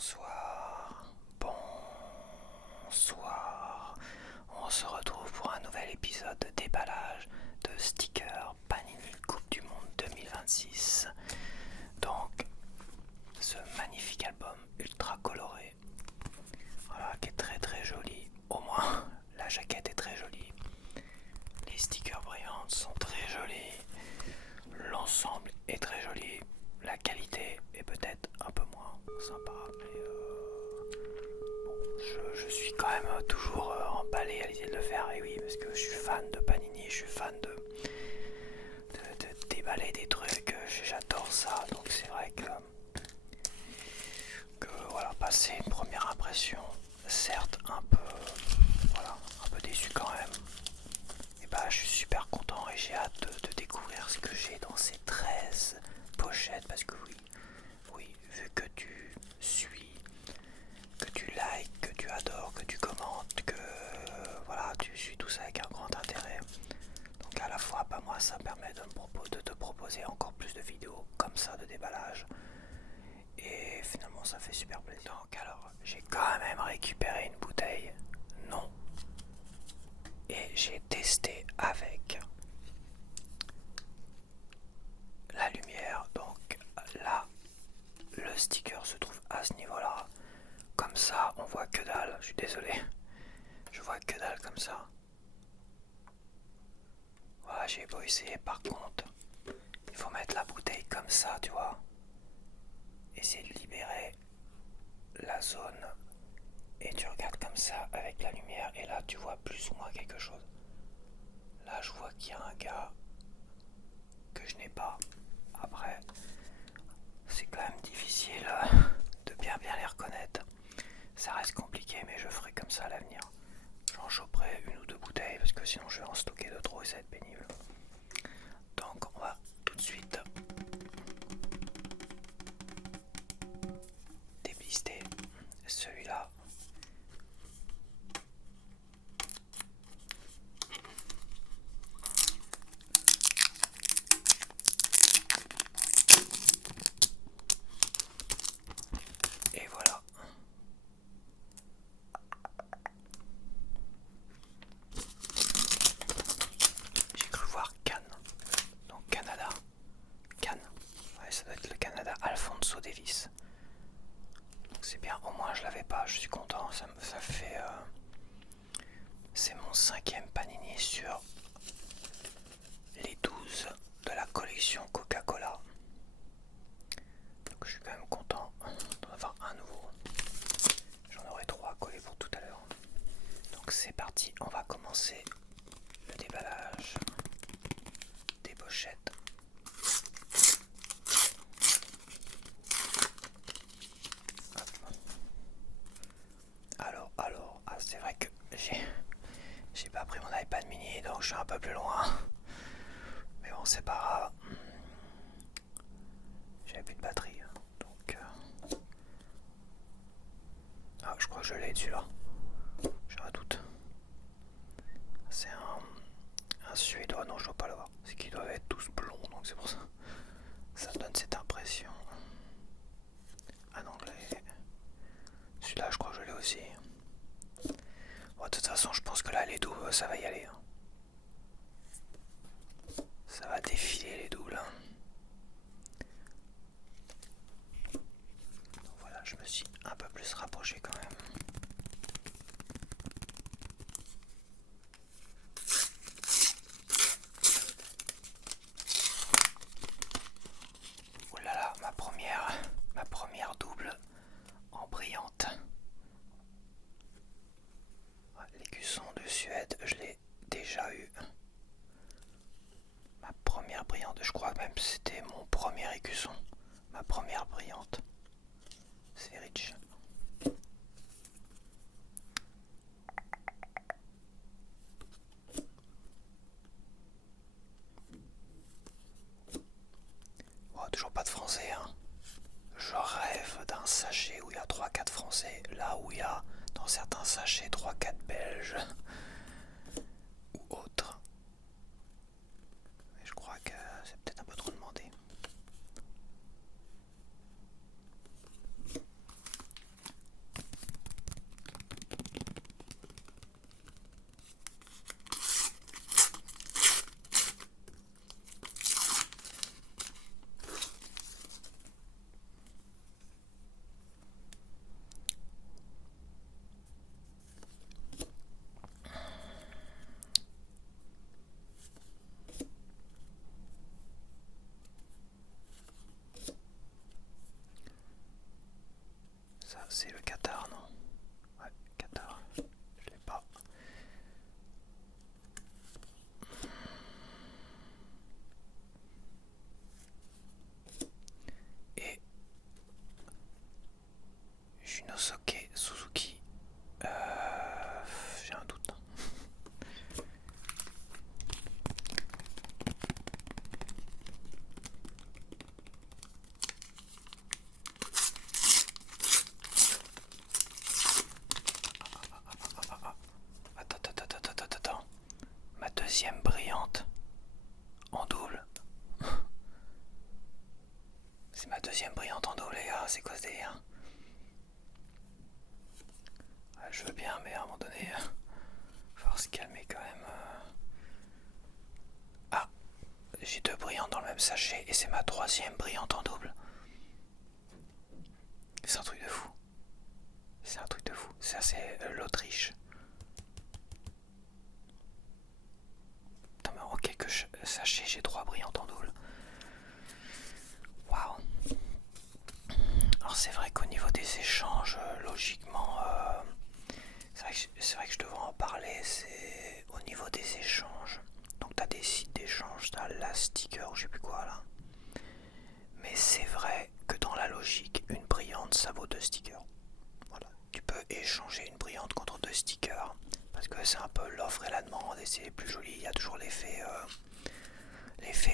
Bonsoir, bonsoir. On se retrouve pour un nouvel épisode de déballage de stickers Panini Coupe du Monde 2026. Donc, ce magnifique album ultra coloré, voilà, qui est très très joli. Au moins, la jaquette est très jolie. Les stickers brillantes sont très jolis. L'ensemble est très joli. La qualité est peut-être un peu moins sympa, mais je suis quand même toujours emballé à l'idée de le faire. Et oui, parce que je suis fan de Panini, je suis fan de déballer des trucs, j'adore ça. Donc c'est vrai que voilà, passer une première impression, certes un peu, voilà, un peu déçu quand même. Et bah je suis super content et j'ai hâte de découvrir ce que j'ai dans ces 13 pochettes, parce que oui, vu que tu suis, que tu likes, que tu adores, que tu commentes, que voilà, tu suis tout ça avec un grand intérêt. Donc à la fois, bah moi, ça me permet de te proposer encore plus de vidéos comme ça de déballage. Et finalement, ça fait super plaisir. Donc alors, j'ai quand même récupéré une bouteille. Non. Et j'ai testé avec la lumière. Donc là, le sticker se trouve à ce niveau-là. Comme ça, on voit que dalle. Je suis désolé. Je vois que dalle comme ça. Voilà, j'ai beau essayer. Par contre, il faut mettre la bouteille comme ça, tu vois. Essayer de libérer la zone. Et tu regardes comme ça avec la lumière. Et là, tu vois plus ou moins quelque chose. Là, je vois qu'il y a un gars que je n'ai pas. Après, c'est quand même difficile de bien les reconnaître. Ça reste compliqué, mais je ferai comme ça à l'avenir. J'en choperai une ou deux bouteilles parce que sinon je vais en stocker de trop et ça va être pénible. Donc on va tout de suite dépister celui-là. Et voilà. J'ai cru voir Cannes. Donc Canada. Cannes. Ouais, ça doit être le Canada. Alphonso Davies. Donc c'est bien, au moins je l'avais pas, je suis content. Ça fait... c'est mon 5e Panini sur les 12 de la collection Coca-Cola. Donc je suis quand même content d'en avoir un nouveau. J'en aurai 3 collés pour tout à l'heure. Donc c'est parti, on va commencer le déballage des pochettes. Alors, ah, c'est vrai que j'ai pas pris mon iPad mini, donc je suis un peu plus loin. Mais bon, c'est pas grave. J'avais plus de batterie, donc... Ah, je crois que je l'ai celui-là. J'ai un doute. C'est un Suédois, non je dois pas l'avoir. C'est qu'ils doivent être tous blonds, donc c'est pour ça. Ça me donne cette impression. Un anglais. Celui-là, je crois que je l'ai aussi. Bon, de toute façon, je pense que là, les doubles, ça va y aller. Ça va défiler les doubles. Donc voilà, je me suis un peu plus rapproché quand même. Oh là là, ma première double en brillante. L'écusson de Suède, je l'ai déjà eu. Ma première brillante, je crois même que c'était mon premier écusson. Ma première brillante. C'est Rich. Oh, toujours pas de français, hein. Je rêve d'un sachet où il y a 3-4 français, là où il y a dans certains sachets 3-4 belges ou autres. Mais je crois que c'est peut-être un peu trop demandé. c'est le Qatar, non? Ouais, Qatar. Je l'ai pas. Et Junosuke Suzuki. J'ai un doute. Attends. Ma deuxième brillante en double. C'est ma deuxième brillante en double, les gars. C'est quoi ce délire? Je veux bien, mais à un moment donné, il va falloir se calmer quand même. Ah, j'ai deux brillantes dans le même sachet et c'est ma troisième brillante en double. C'est un truc de fou. C'est un truc de fou. Ça, c'est l'Autriche. Attends, mais en quelques sachets, j'ai trois brillantes en double. Waouh. Alors, c'est vrai qu'au niveau des échanges, logiquement, c'est vrai que je devrais en parler. C'est au niveau des échanges. Donc, t'as des sites d'échange, t'as la sticker ou je sais plus quoi là. Mais c'est vrai que dans la logique, une brillante ça vaut deux stickers. Voilà. Tu peux échanger une brillante contre deux stickers parce que c'est un peu l'offre et la demande et c'est plus joli. Il y a toujours l'effet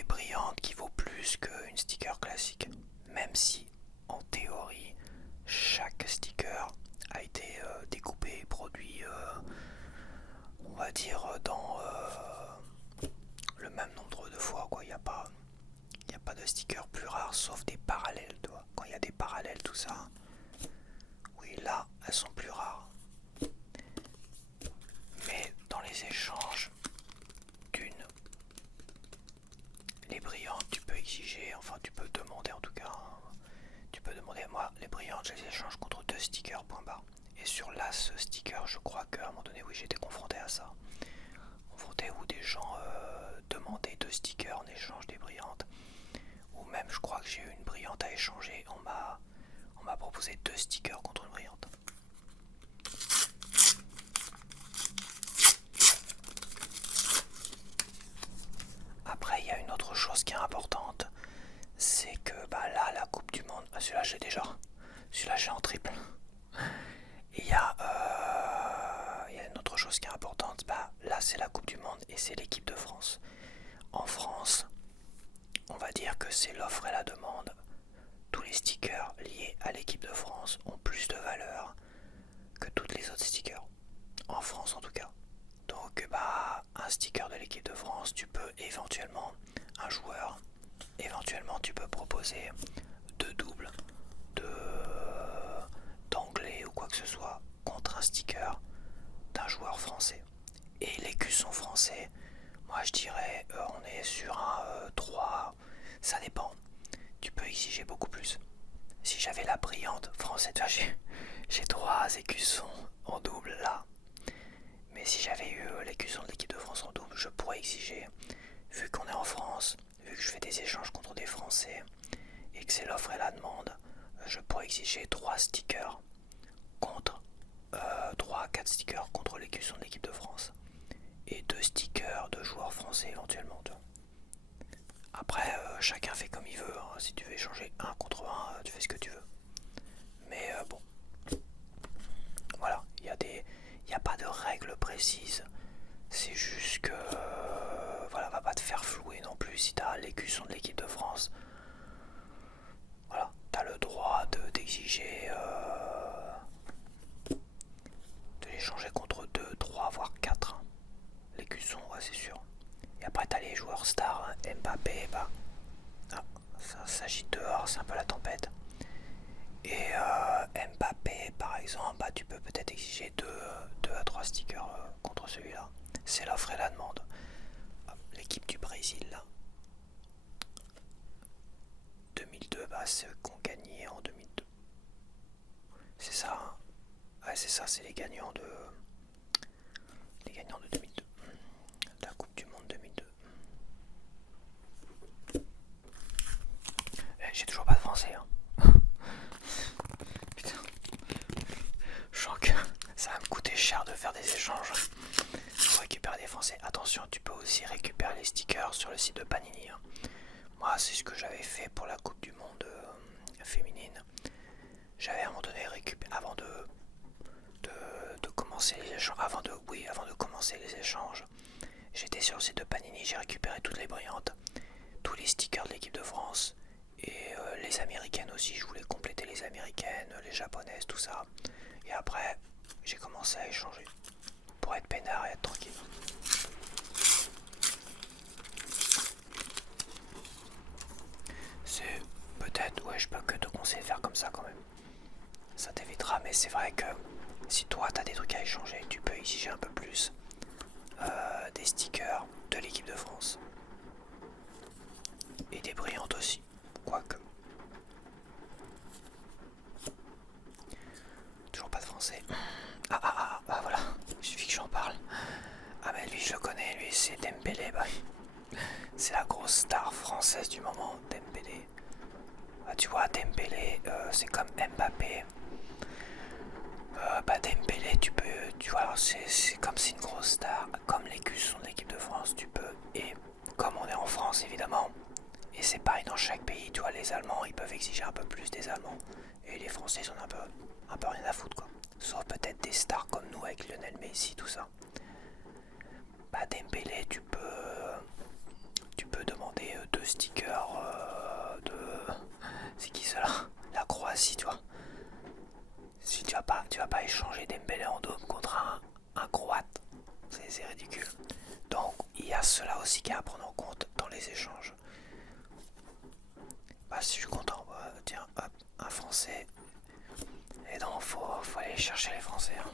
brillante qui vaut plus qu'une sticker classique. Même si en théorie chaque sticker a été découpé et produit on va dire dans le même nombre de fois quoi. Il n'y a pas de stickers plus rares sauf des parallèles, toi. Quand il y a des parallèles, tout ça, oui, là, elles sont plus rares. Mais dans les échanges les brillantes, tu peux exiger, enfin, tu peux demander en tout cas. Tu peux demander, moi, les brillantes, je les échange contre deux stickers, point barre. Et sur l'as sticker, je crois qu'à un moment donné, oui, j'ai été confronté à ça. Confronté où des gens demandaient deux stickers en échange des brillantes. Ou même je crois que j'ai eu une brillante à échanger, on m'a proposé deux stickers contre une brillante. Après il y a une autre chose qui est importante, c'est que là la Coupe du Monde, celui-là j'ai déjà, celui-là j'ai en triple. Et il y a une autre chose qui est importante, là c'est la Coupe du Monde et c'est l'équipe de France. En France, on va dire que c'est l'offre et la demande. Tous les stickers liés à l'équipe de France ont plus de valeur que toutes les autres stickers. En France en tout cas. Donc un sticker de l'équipe de France, tu peux éventuellement, un joueur, éventuellement tu peux proposer deux doubles d'anglais ou quoi que ce soit contre un sticker d'un joueur français. Et les cuissons français, moi je dirais on est sur un 3, ça dépend. Tu peux exiger beaucoup plus. Si j'avais la brillante française, j'ai 3 écussons en double là. Mais si j'avais eu l'écusson de l'équipe de France en double, je pourrais exiger, vu qu'on est en France, vu que je fais des échanges contre des Français, et que c'est l'offre et la demande, je pourrais exiger 3 stickers contre 3 à 4 stickers contre l'écusson de l'équipe de France. Et 2 stickers de joueurs français éventuellement. Après, chacun fait comme il veut. Hein. Si tu veux échanger un contre un, tu fais ce que tu veux. Mais bon, voilà, il n'y a pas de règles précises. C'est juste que, voilà, va pas te faire flouer non plus si t'as l'écusson de l'équipe de France. Voilà, t'as le droit d'exiger de l'échanger contre 2, 3, voire 4. L'écusson, ouais, c'est sûr. Et après, t'as les joueurs stars, hein, Mbappé, ça s'agite dehors, c'est un peu la tempête. Et Mbappé, par exemple, tu peux peut-être exiger 2 à 3 stickers contre celui-là. C'est l'offre et la demande. L'équipe du Brésil, là. 2002, ceux qui ont gagné en 2002. C'est ça, hein. Ouais, c'est ça, c'est les gagnants de 2002. La Coupe du Monde 2002. J'ai toujours pas de français, hein. Putain, moi, c'est ce que j'avais fait pour la Coupe du Monde féminine. J'avais à un moment donné récupéré de commencer les échanges, avant de commencer les échanges. J'étais sur le site de Panini, j'ai récupéré toutes les brillantes, tous les stickers de l'équipe de France et les américaines aussi. Je voulais compléter les américaines, les japonaises, tout ça. Et après, j'ai commencé à échanger pour être peinard et être tranquille. C'est peut-être, ouais, je peux que te conseiller de faire comme ça quand même. Ça t'évitera, mais c'est vrai que si toi t'as des trucs à échanger, tu peux exiger un peu plus des stickers de l'équipe de France. Et des brillantes aussi, quoique. Toujours pas de français. Ah voilà, il suffit que j'en parle. Ah mais lui je le connais, lui c'est Dembélé, bah. C'est la grosse star française du moment, Dembélé. Bah, tu vois, Dembélé, c'est comme Mbappé. Dembélé, tu vois, c'est comme c'est une grosse star, comme les Gus sont de l'équipe de France, tu peux, et comme on est en France évidemment, et c'est pareil dans chaque pays, tu vois, les Allemands, ils peuvent exiger un peu plus des Allemands, et les Français, ils ont un peu rien à foutre, quoi. Sauf peut-être des stars comme nous avec Lionel Messi, tout ça. Dembélé, tu peux demander deux stickers de... C'est qui cela? La Croatie, tu vois. Si tu vas pas échanger Dembélé en dôme contre un Croate, c'est ridicule. Donc il y a cela aussi qui est à prendre en compte dans les échanges. Si je suis content, tiens, hop, un Français. Et donc faut aller chercher les Français. Hein.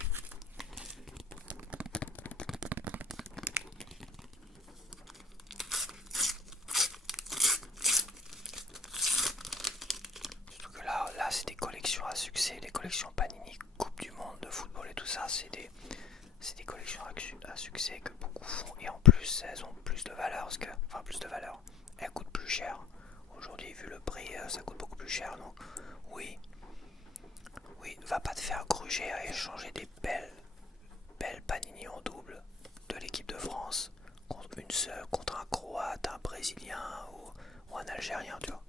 Surtout que là c'est des collections à succès, les collections Panini, Coupe du Monde de football et tout ça, c'est des collections à succès que beaucoup font et en plus elles ont plus de valeur plus de valeur, elles coûtent plus cher. Aujourd'hui vu le prix ça coûte beaucoup plus cher donc oui, va pas te faire gruger à échanger des belles Panini en double de l'équipe de France contre un Croate, un Brésilien ou un Algérien, tu vois.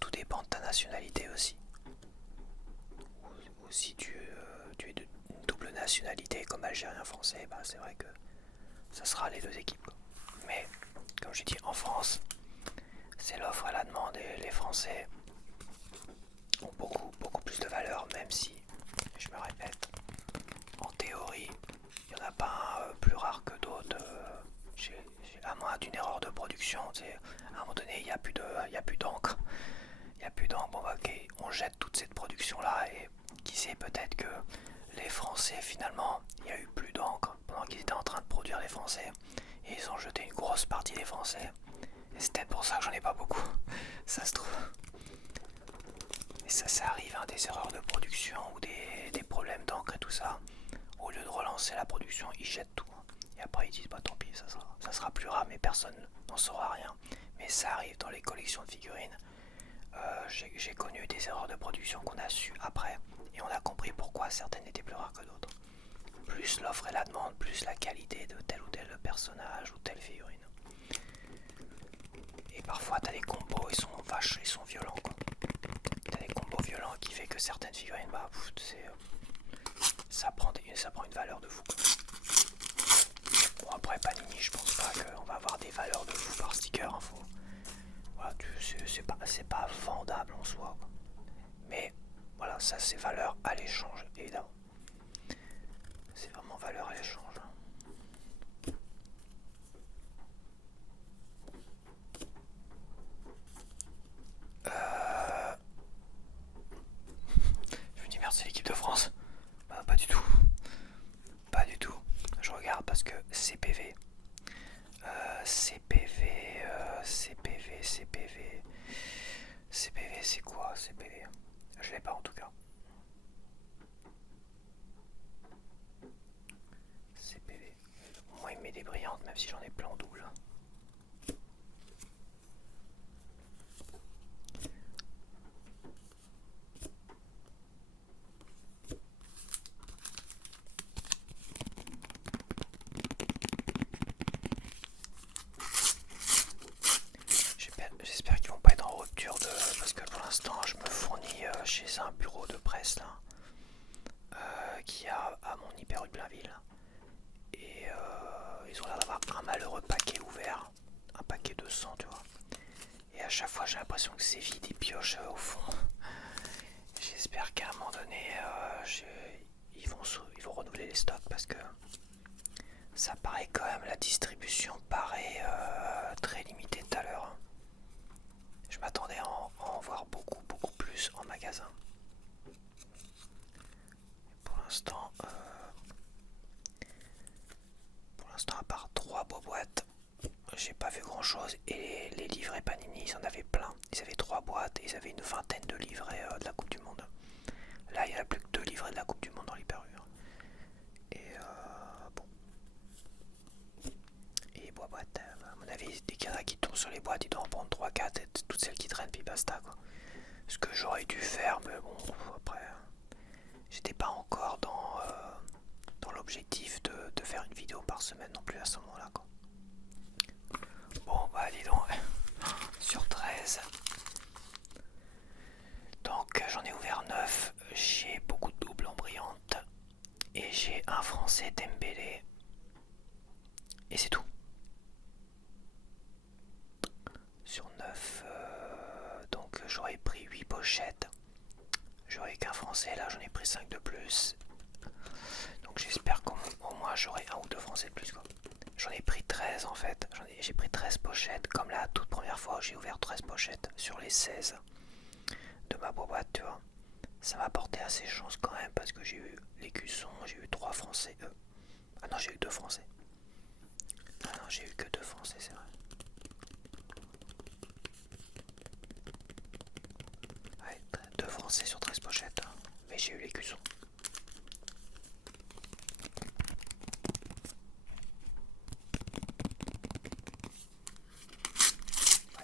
Tout dépend de ta nationalité aussi. Ou si tu es d'une double nationalité comme algérien-français, c'est vrai que ça sera les deux équipes. Mais comme je dis, en France, c'est l'offre et la demande et les Français ont beaucoup plus de valeur, même si, je me répète, en théorie, il n'y en a pas un plus rare que d'autres. À moins d'une erreur de production, à un moment donné, il n'y a plus d'encre. Il n'y a plus d'encre, ok, on jette toute cette production-là et qui sait, peut-être que les Français, finalement, il n'y a eu plus d'encre pendant qu'ils étaient en train de produire les Français et ils ont jeté une grosse partie des Français. Et c'est peut-être pour ça que j'en ai pas beaucoup, ça se trouve. Et ça arrive, hein, des erreurs de production ou des problèmes d'encre et tout ça. Au lieu de relancer la production, ils jettent tout. Et après ils disent tant pis, ça sera plus rare, mais personne n'en saura rien. Mais ça arrive dans les collections de figurines. J'ai connu des erreurs de production qu'on a su après et on a compris pourquoi certaines étaient plus rares que d'autres. Plus l'offre et la demande, plus la qualité de tel ou tel personnage ou telle figurine. Et parfois t'as des combos, ils sont violents quoi. T'as des combos violents qui fait que certaines figurines, ça prend une valeur de fou quoi. Bon après Panini, je pense pas qu'on va avoir des valeurs de fou par sticker, hein, voilà, c'est pas vendable en soi quoi. Mais voilà, ça c'est valeur à l'échange évidemment. C'est vraiment valeur à l'échange. Je me dis merci l'équipe de France. Pas du tout. Pas du tout. Je regarde parce que CPV. CPV c'est quoi CPV? Je l'ai pas en tout cas. CPV. Moi il me met des brillantes même si j'en ai plein en double. chaque fois j'ai l'impression que c'est vide, ils piochent au fond. J'espère qu'à un moment donné, ils vont renouveler les stocks parce que ça paraît quand même, la distribution paraît très limitée tout à l'heure. Je m'attendais à en voir beaucoup plus en magasin. Pour l'instant, à part 3 boîtes, j'ai pas vu grand chose. Et les livrets Panini, ils en avaient plein. Ils avaient 3 boîtes et ils avaient une vingtaine de livrets de la Coupe du Monde. Là, il n'y a plus que 2 livrets de la Coupe du Monde dans l'Hyper U. Et bon. Et les boîtes, à mon avis, dès qu'il y en a qui tombent sur les boîtes, ils doivent en prendre 3-4 et toutes celles qui traînent, puis basta quoi. Ce que j'aurais dû faire, mais bon, après, j'étais pas encore dans l'objectif de faire une vidéo par semaine non plus à ce moment-là quoi. Bon bah dis donc, sur 13. Donc j'en ai ouvert 9, j'ai beaucoup de doubles en brillante et j'ai un français Dembélé et c'est tout. Sur 9, donc j'aurais pris 8 pochettes, j'aurais qu'un français, là j'en ai pris 5 de plus. Donc j'espère qu'au moins j'aurai un ou deux français de plus quoi. J'en ai pris 13 en fait, j'ai pris 13 pochettes, comme la toute première fois j'ai ouvert 13 pochettes sur les 16 de ma boîte, tu vois. Ça m'a porté assez chance quand même parce que j'ai eu les cuissons, j'ai eu 3 français. Ah non, j'ai eu 2 français. Ah non, j'ai eu que 2 français, c'est vrai. Ouais, 2 français sur 13 pochettes, hein. Mais j'ai eu les cuissons.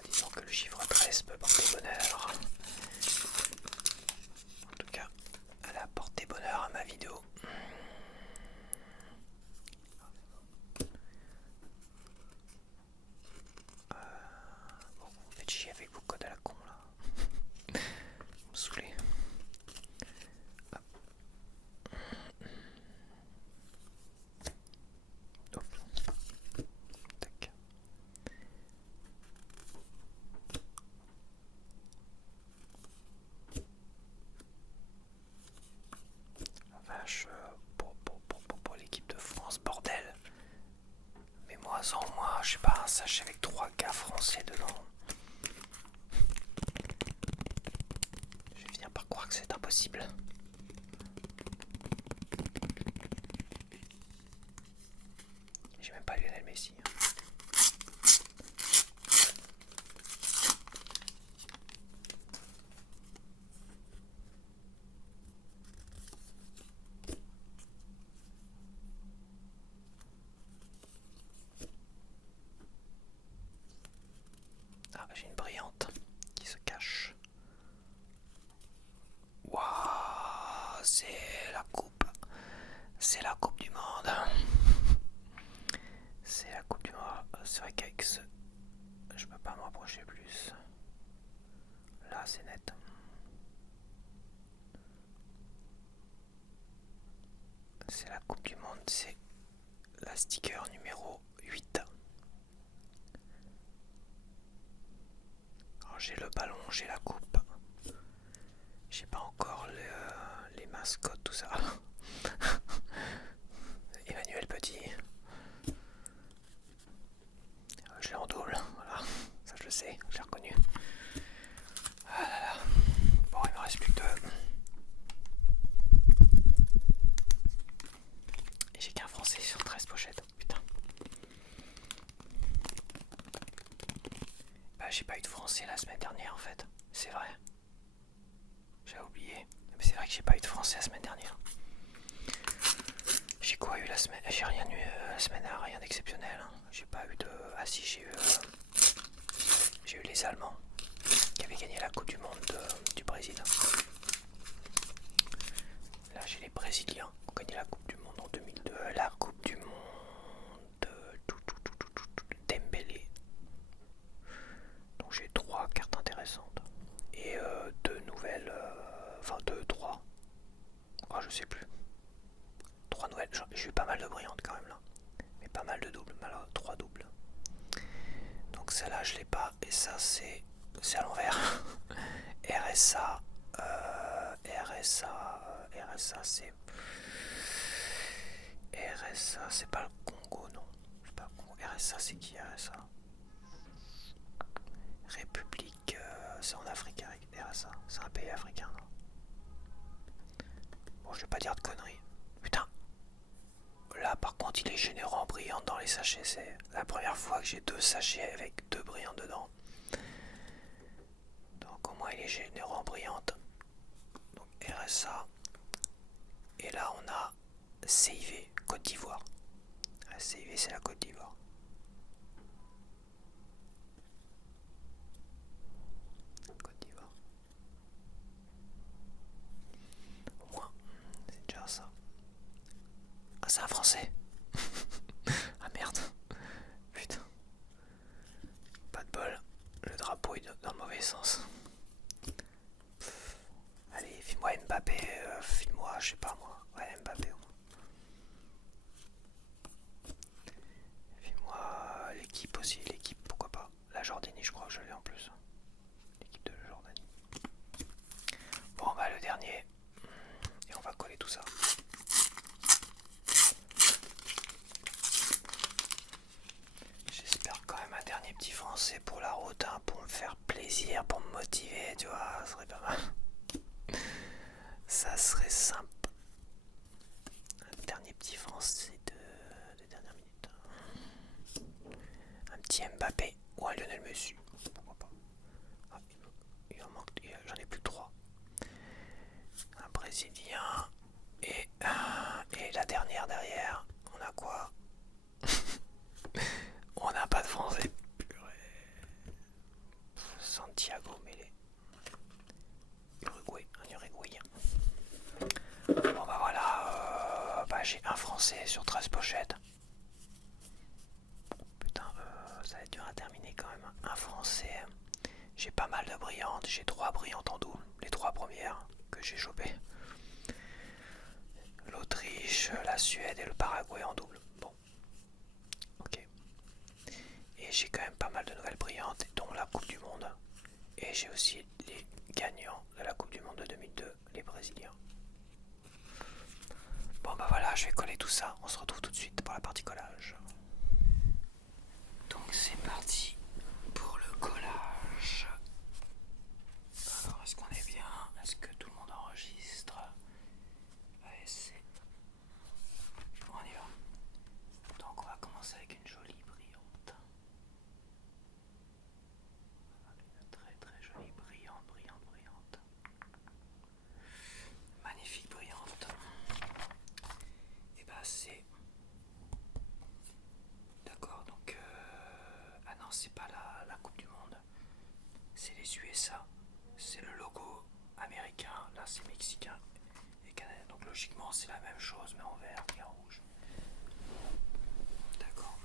Disons que le chiffre 13 peut porter bonheur. En tout cas, elle a porté bonheur à ma vidéo. Bon, vous faites chier avec vos codes à la con là. Vous me saoulez. Hop. Tac. La vache, pour l'équipe de France, bordel. Mais moi sans moi, je sais pas, un sachet avec 3 gars français dedans. Je vais finir par croire que c'est impossible. J'ai même pas Lionel Messi. Ah, j'ai une brillante qui se cache. Waouh, c'est la coupe. C'est la coupe du monde. C'est la coupe du monde. C'est vrai qu'avec ce... je peux pas me rapprocher plus. Là, c'est net. C'est la coupe du monde. C'est la sticker numéro 8. Alors, j'ai le ballon, j'ai la coupe. J'ai pas encore les mascottes, tout ça. Emmanuel Petit. Je l'ai en double, voilà. Ça je le sais, je l'ai reconnu. Ah là là. Bon, il me reste plus que 2. Et j'ai qu'un français sur 13 pochettes. Putain. Bah, j'ai pas eu de français la semaine dernière en fait. C'est vrai. J'ai oublié. Mais c'est vrai que j'ai pas eu de français la semaine dernière. J'ai quoi eu la semaine? J'ai rien eu la semaine dernière, rien d'exceptionnel. J'ai pas eu de... Ah si, j'ai eu les Allemands qui avaient gagné la Coupe du Monde du Brésil. Là j'ai les Brésiliens qui ont gagné la Coupe du Monde en 2002. La Coupe du Monde Dembélé. Donc j'ai 3 cartes intéressantes. Et 2 nouvelles... Enfin 2, 3. Oh, je sais plus. 3 nouvelles. J'ai eu pas mal de brillantes quand même là. Mais pas mal de doubles. Alors 3 doubles. Donc celle-là je l'ai pas. Et ça c'est c'est à l'envers. RSA, RSA, c'est pas le Congo, non. C'est pas le Congo. RSA, c'est qui RSA? République, c'est en Afrique, RSA. C'est un pays africain, non? Bon, je vais pas dire de conneries. Putain, là par contre, il est généreux en brillante dans les sachets. C'est la première fois que j'ai 2 sachets avec 2 brillantes dedans. Donc au moins, il est généreux en brillante. Donc RSA. Et là, on a CIV, Côte d'Ivoire. La CIV, c'est la Côte d'Ivoire. Côte d'Ivoire. Au moins, c'est déjà ça. Ah, c'est un français. Ah merde. Putain. Pas de bol. Le drapeau est dans le mauvais sens. Allez, file-moi Mbappé. File-moi, je sais pas moi. Ouais, Mbappé au moins. File-moi l'équipe aussi. L'équipe, pourquoi pas. La Jordanie, je crois que je l'ai en plus. L'équipe de la Jordanie. Bon, bah le dernier. Et on va coller tout ça. J'espère quand même un dernier petit français pour la route, hein, pour me faire plaisir, pour me motiver, tu vois, ça serait pas mal. Ça serait simple. Un dernier petit français de dernière minute. Un petit Mbappé ou un Lionel Messi. Pourquoi pas. Ah, il en manque, j'en ai plus que 3. Un Brésilien et la dernière derrière. On a quoi? On n'a pas de français. Santiago Mele. Uruguay, un Uruguayen. Bon bah voilà, j'ai un français sur 13 pochettes. Putain, ça va être dur à terminer quand même. Un français. J'ai pas mal de brillantes, j'ai 3 brillantes en double. Les 3 premières que j'ai chopées. L'Autriche, la Suède et le Paraguay en double. Bon, ok. Et j'ai quand même pas mal de nouvelles brillantes, dont la Coupe du Monde. Et j'ai aussi les gagnants de la Coupe du Monde de 2002, les Brésiliens. Bon bah voilà, je vais coller tout ça. On se retrouve tout de suite pour la partie collage. Donc c'est parti pour le collage. Alors est-ce qu'on est bien? Est-ce que tout le monde enregistre? Allez, c'est... On y va. Donc on va commencer avec une jolie brillante. Une très très jolie brillante. Magnifique brillante. Et bah c'est... D'accord, donc... Ah non, c'est pas la Coupe du Monde. C'est les USA. C'est le logo américain. Là, c'est mexicain et canadien. Donc logiquement, c'est la même chose, mais en vert et en rouge. D'accord.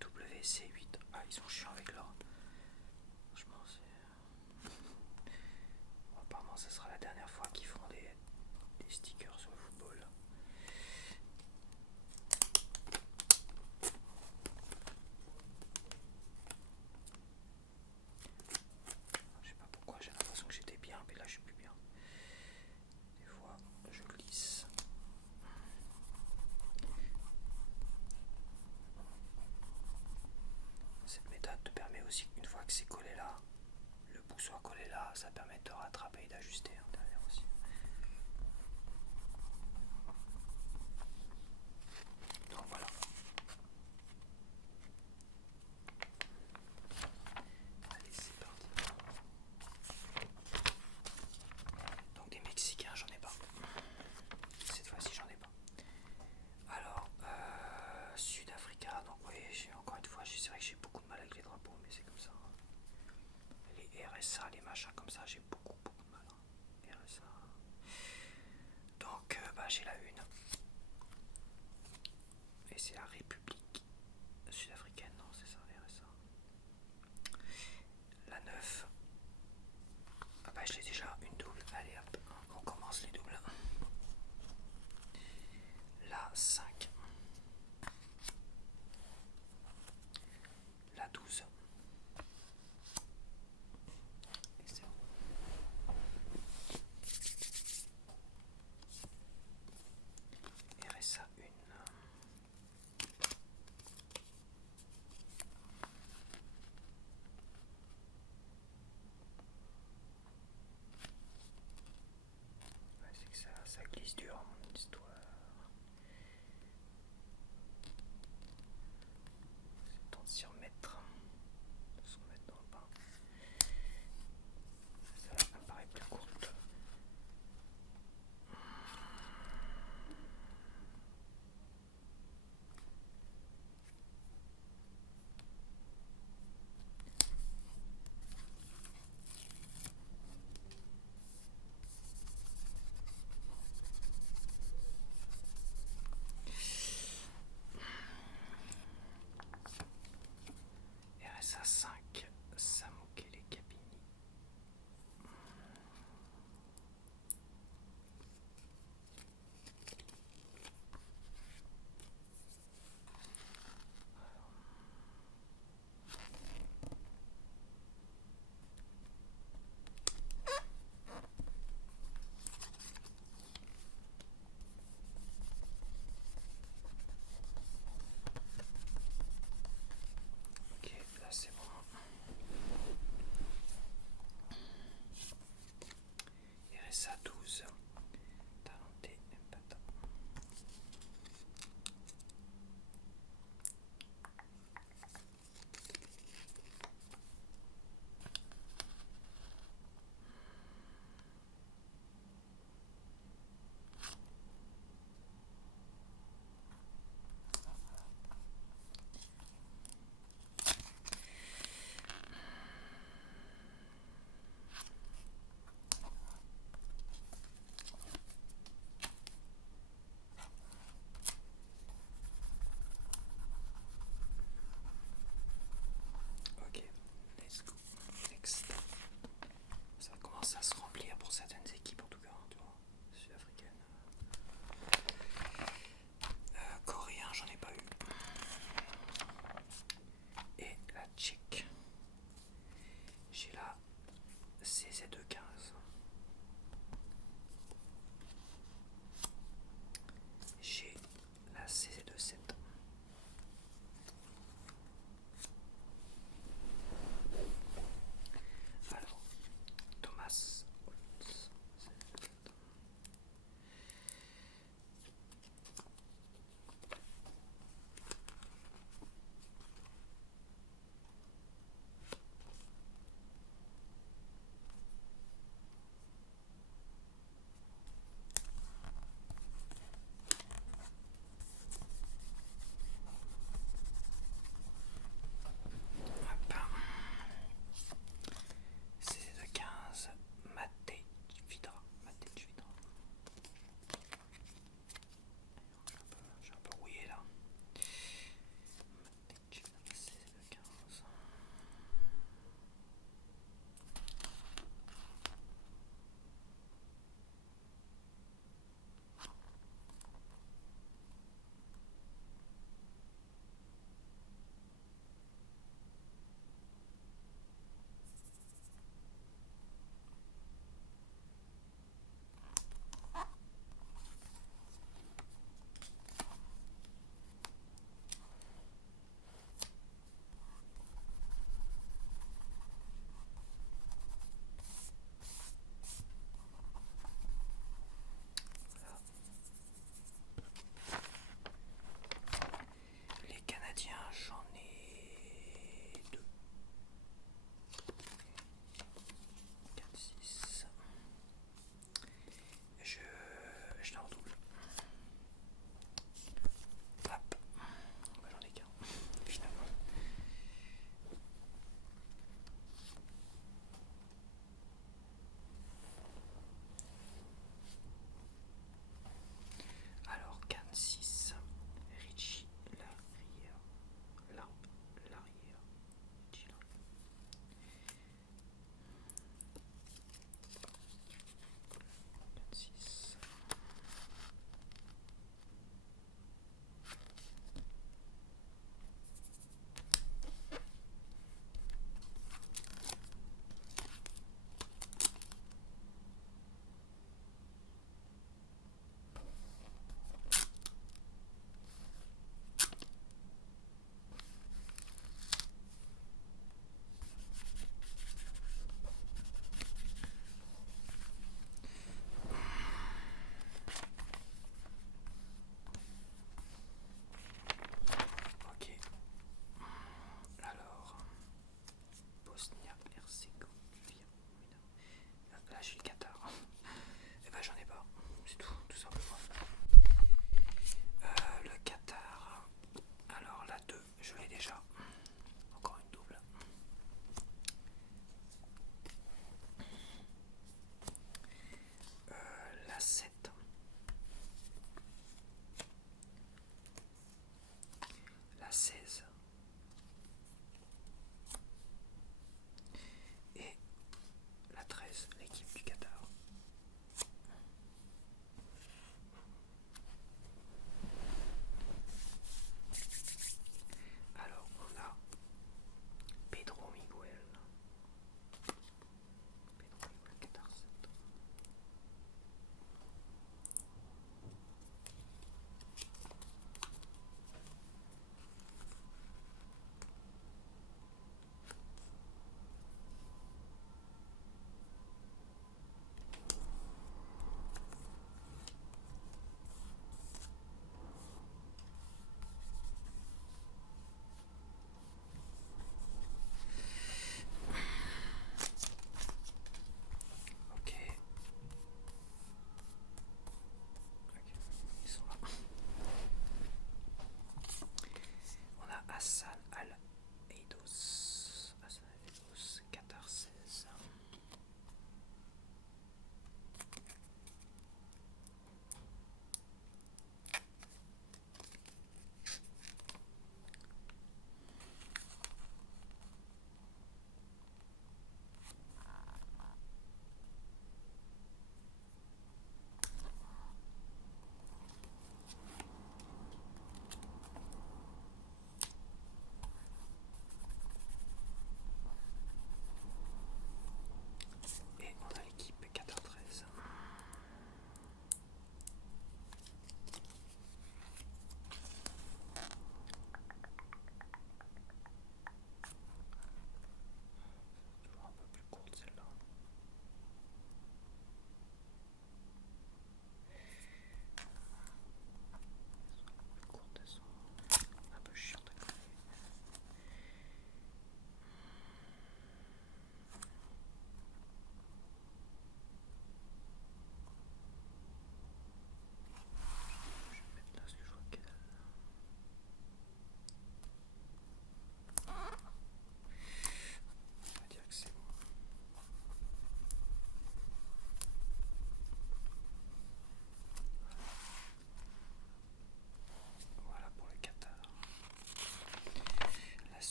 FWC8. Ah, ils sont chiants avec l'ordre. Franchement, c'est... Apparemment, ça sera la dernière fois qu'ils feront des stickers sur le football. Je sais pas pourquoi, j'ai l'impression que j'étais bien, mais là je suis plus bien. Des fois, je glisse. Cette méthode te permet aussi, une fois que c'est collé là, le bout soit collé là, ça permet de rattraper et d'ajuster derrière aussi. Donc voilà. Allez, c'est parti. Donc des Mexicains, j'en ai pas. Cette fois-ci, j'en ai pas. Alors, Sud-Africa, donc oui, encore une fois, c'est vrai que j'ai beaucoup de mal avec les drapeaux, mais c'est comme ça. Les RSA, les machins comme ça, j'ai beaucoup de mal. RSA. Donc, j'ai la une. Et c'est la République sud-africaine, non, c'est ça, RSA. La 9. Ah bah, je l'ai déjà, une double. Allez hop, on commence les doubles.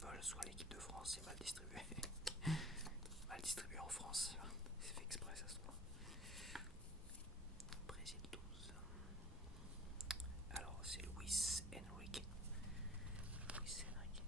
vol, soit l'équipe de France, c'est mal distribué. Mal distribué en France, c'est fait exprès, ça se voit. Brésil 12. Alors, c'est Luis Enrique. Luis Enrique.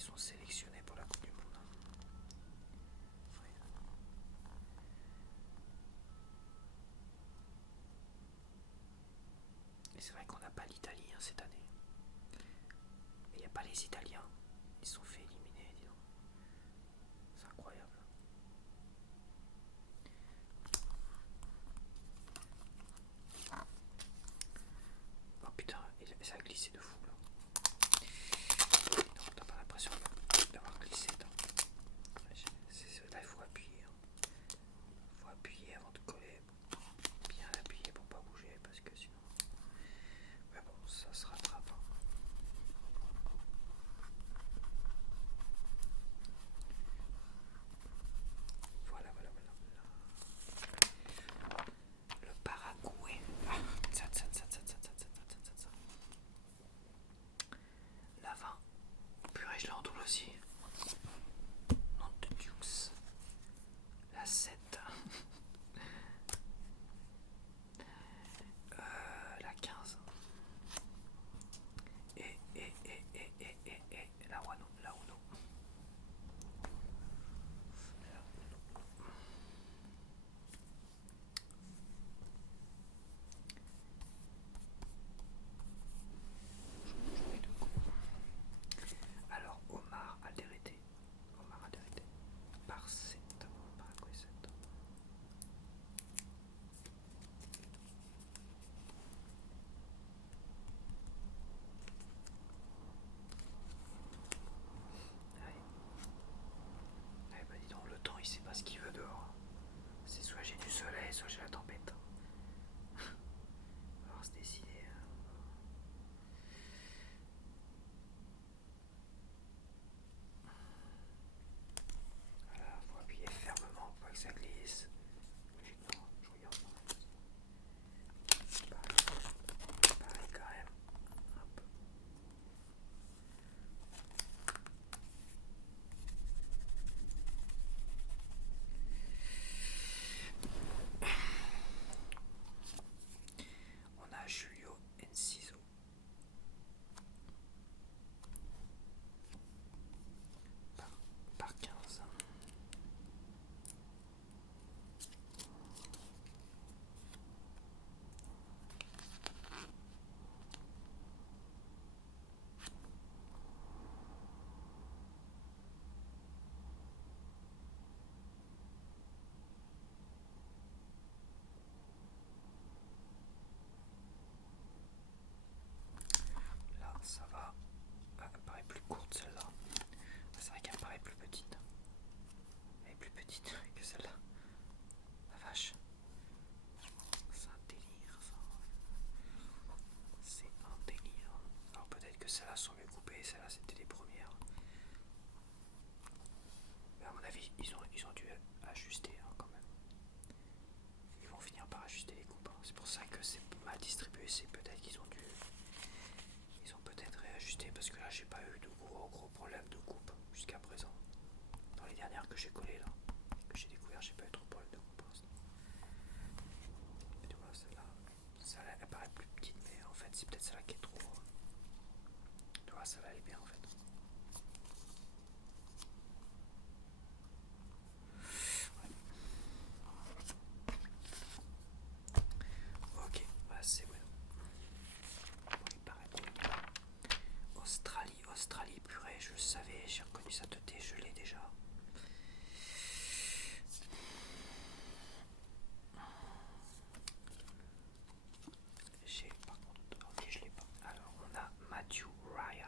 Ils sont sélectionnés pour la Coupe du Monde. Ouais. Et c'est vrai qu'on n'a pas l'Italie cette année. Et il n'y a pas les Italiens. Ils se sont fait éliminer, dis donc. C'est incroyable. Oh putain, ça a glissé de fou là. Non, t'as pas l'impression d'avoir glissé. Là, il faut appuyer. Il faut appuyer avant de coller. Bien appuyer pour pas bouger parce que sinon. Mais bon, ça se rattrape. Voilà. Le Paraguay. La 20. Purée, je l'ai en double aussi. Nom de Dukes. La 7. La 15. Et la Wano. La Uno. Alors, Omar Alderete. Par 7. Paraguay 7. Allez, bah dis donc, le temps il sait pas ce qu'il veut dehors. C'est soit j'ai du soleil, soit j'ai la tempête. On va se décider. Voilà, faut appuyer fermement pour pas que ça glisse. Non, je regarde. Pareil quand même. Hop. On a Julio Enciso. Par 15. Là, ça va. Elle paraît plus courte celle-là. C'est vrai qu'elle paraît plus petite. Elle est plus petite que celle-là. La vache. C'est un délire ça. C'est un délire. Alors peut-être que celles-là sont mieux coupées. Celles-là c'était les premières. Mais à mon avis, ils ont dû ajuster quand même. Ils vont finir par ajuster les coupes. C'est pour ça que c'est mal distribué. C'est peut-être qu'ils ont dû. Ils ont peut-être réajusté parce que là j'ai pas eu de gros problèmes de coupe jusqu'à présent. Dans les dernières que j'ai collées là, que j'ai découvert, j'ai pas eu trop de problèmes de coupe pour l'instant. Et tu vois celle-là elle paraît plus petite mais en fait c'est peut-être celle-là qui est trop. Tu vois celle-là elle est bien en fait. Ok, bah c'est bon. Il paraît bon. Australie, purée, je le savais, j'ai reconnu sa tête, je l'ai déjà. J'ai par contre, ok je l'ai pas. Alors on a Matthew Ryan.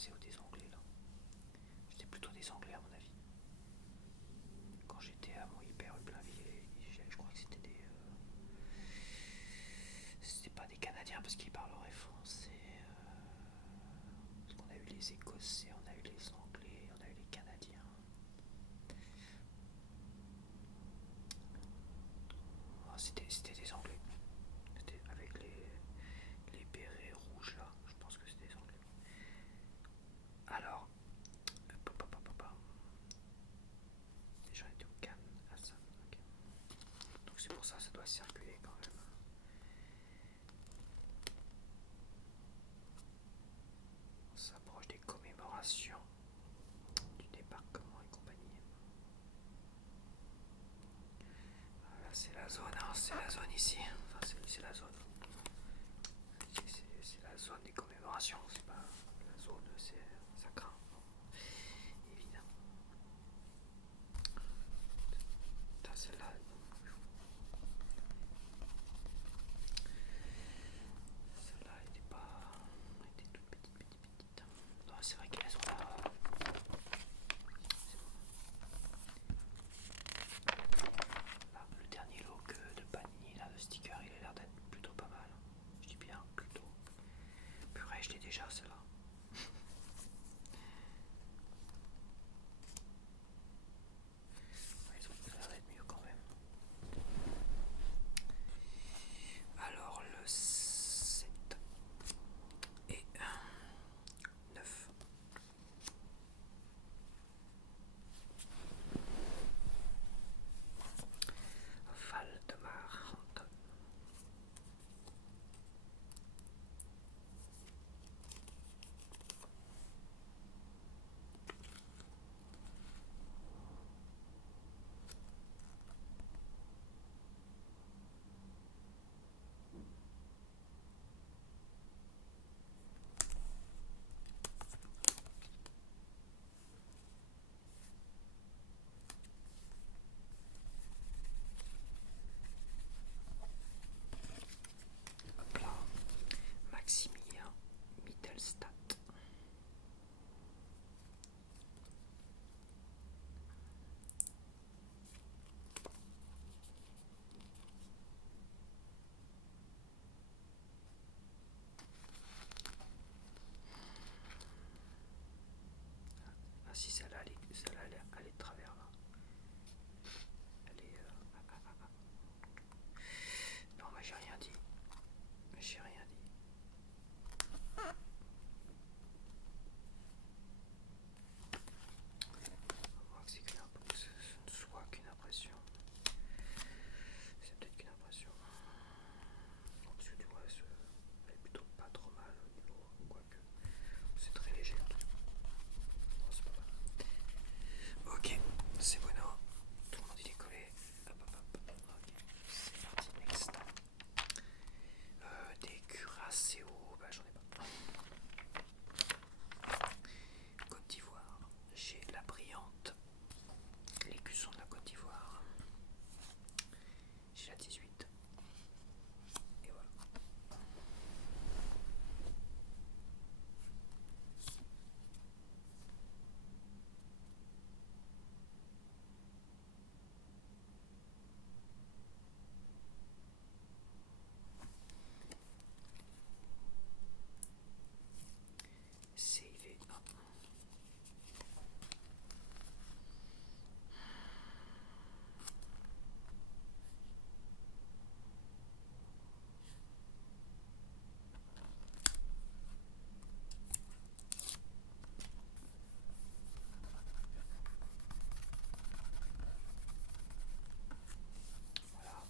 écossais ou des anglais là. C'était plutôt des anglais à mon avis. Quand j'étais à mon hyper Blainville, je crois que c'était des. C'était pas des Canadiens parce qu'ils parleraient français. Parce qu'on a eu les Écossais, on a eu les Anglais, on a eu les Canadiens. Oh, c'était des Anglais. C'était avec les bérets rouges là. Je pense que c'était des Anglais. Alors, déjà on était au Cannes, à ça. Okay. Donc c'est pour ça que ça doit circuler quand même. On s'approche des commémorations du débarquement et compagnie. Voilà, c'est la zone, hein, c'est la zone ici. Enfin, c'est la zone. C'est la zone des commémorations, c'est pas la zone, ça craint. Évidemment. Celle-là, celle-là, elle était pas. Elle était toute petite. Non, c'est vrai qu'elles sont là. C'est bon. Là, le dernier lot de Panini, là, de sticker, il a l'air d'être plutôt pas mal. Je dis bien plutôt. Purée, je l'ai déjà, celle-là. Ils ont l'air d'être mieux quand même. Alors, le 7 et 9. Valdemar Anton. Hop là. Maximilien Mittelstadt. Ah si, celle-là, elle est de travers là. Elle est. Non, mais j'ai rien dit. J'ai rien dit. On voit que c'est ce ne soit qu'une impression. C'est peut-être qu'une impression. Bon, parce que du reste, elle est plutôt pas trop mal au niveau. Quoique, c'est très léger. Non, c'est pas mal. Ok, c'est bon. Tout le monde il est collé. Hop. Ok, c'est parti, next. Des Curaçao, bah j'en ai pas. Côte d'Ivoire, j'ai la brillante. L'écusson de la Côte d'Ivoire. J'ai la 18. Et voilà. CV1. Voilà.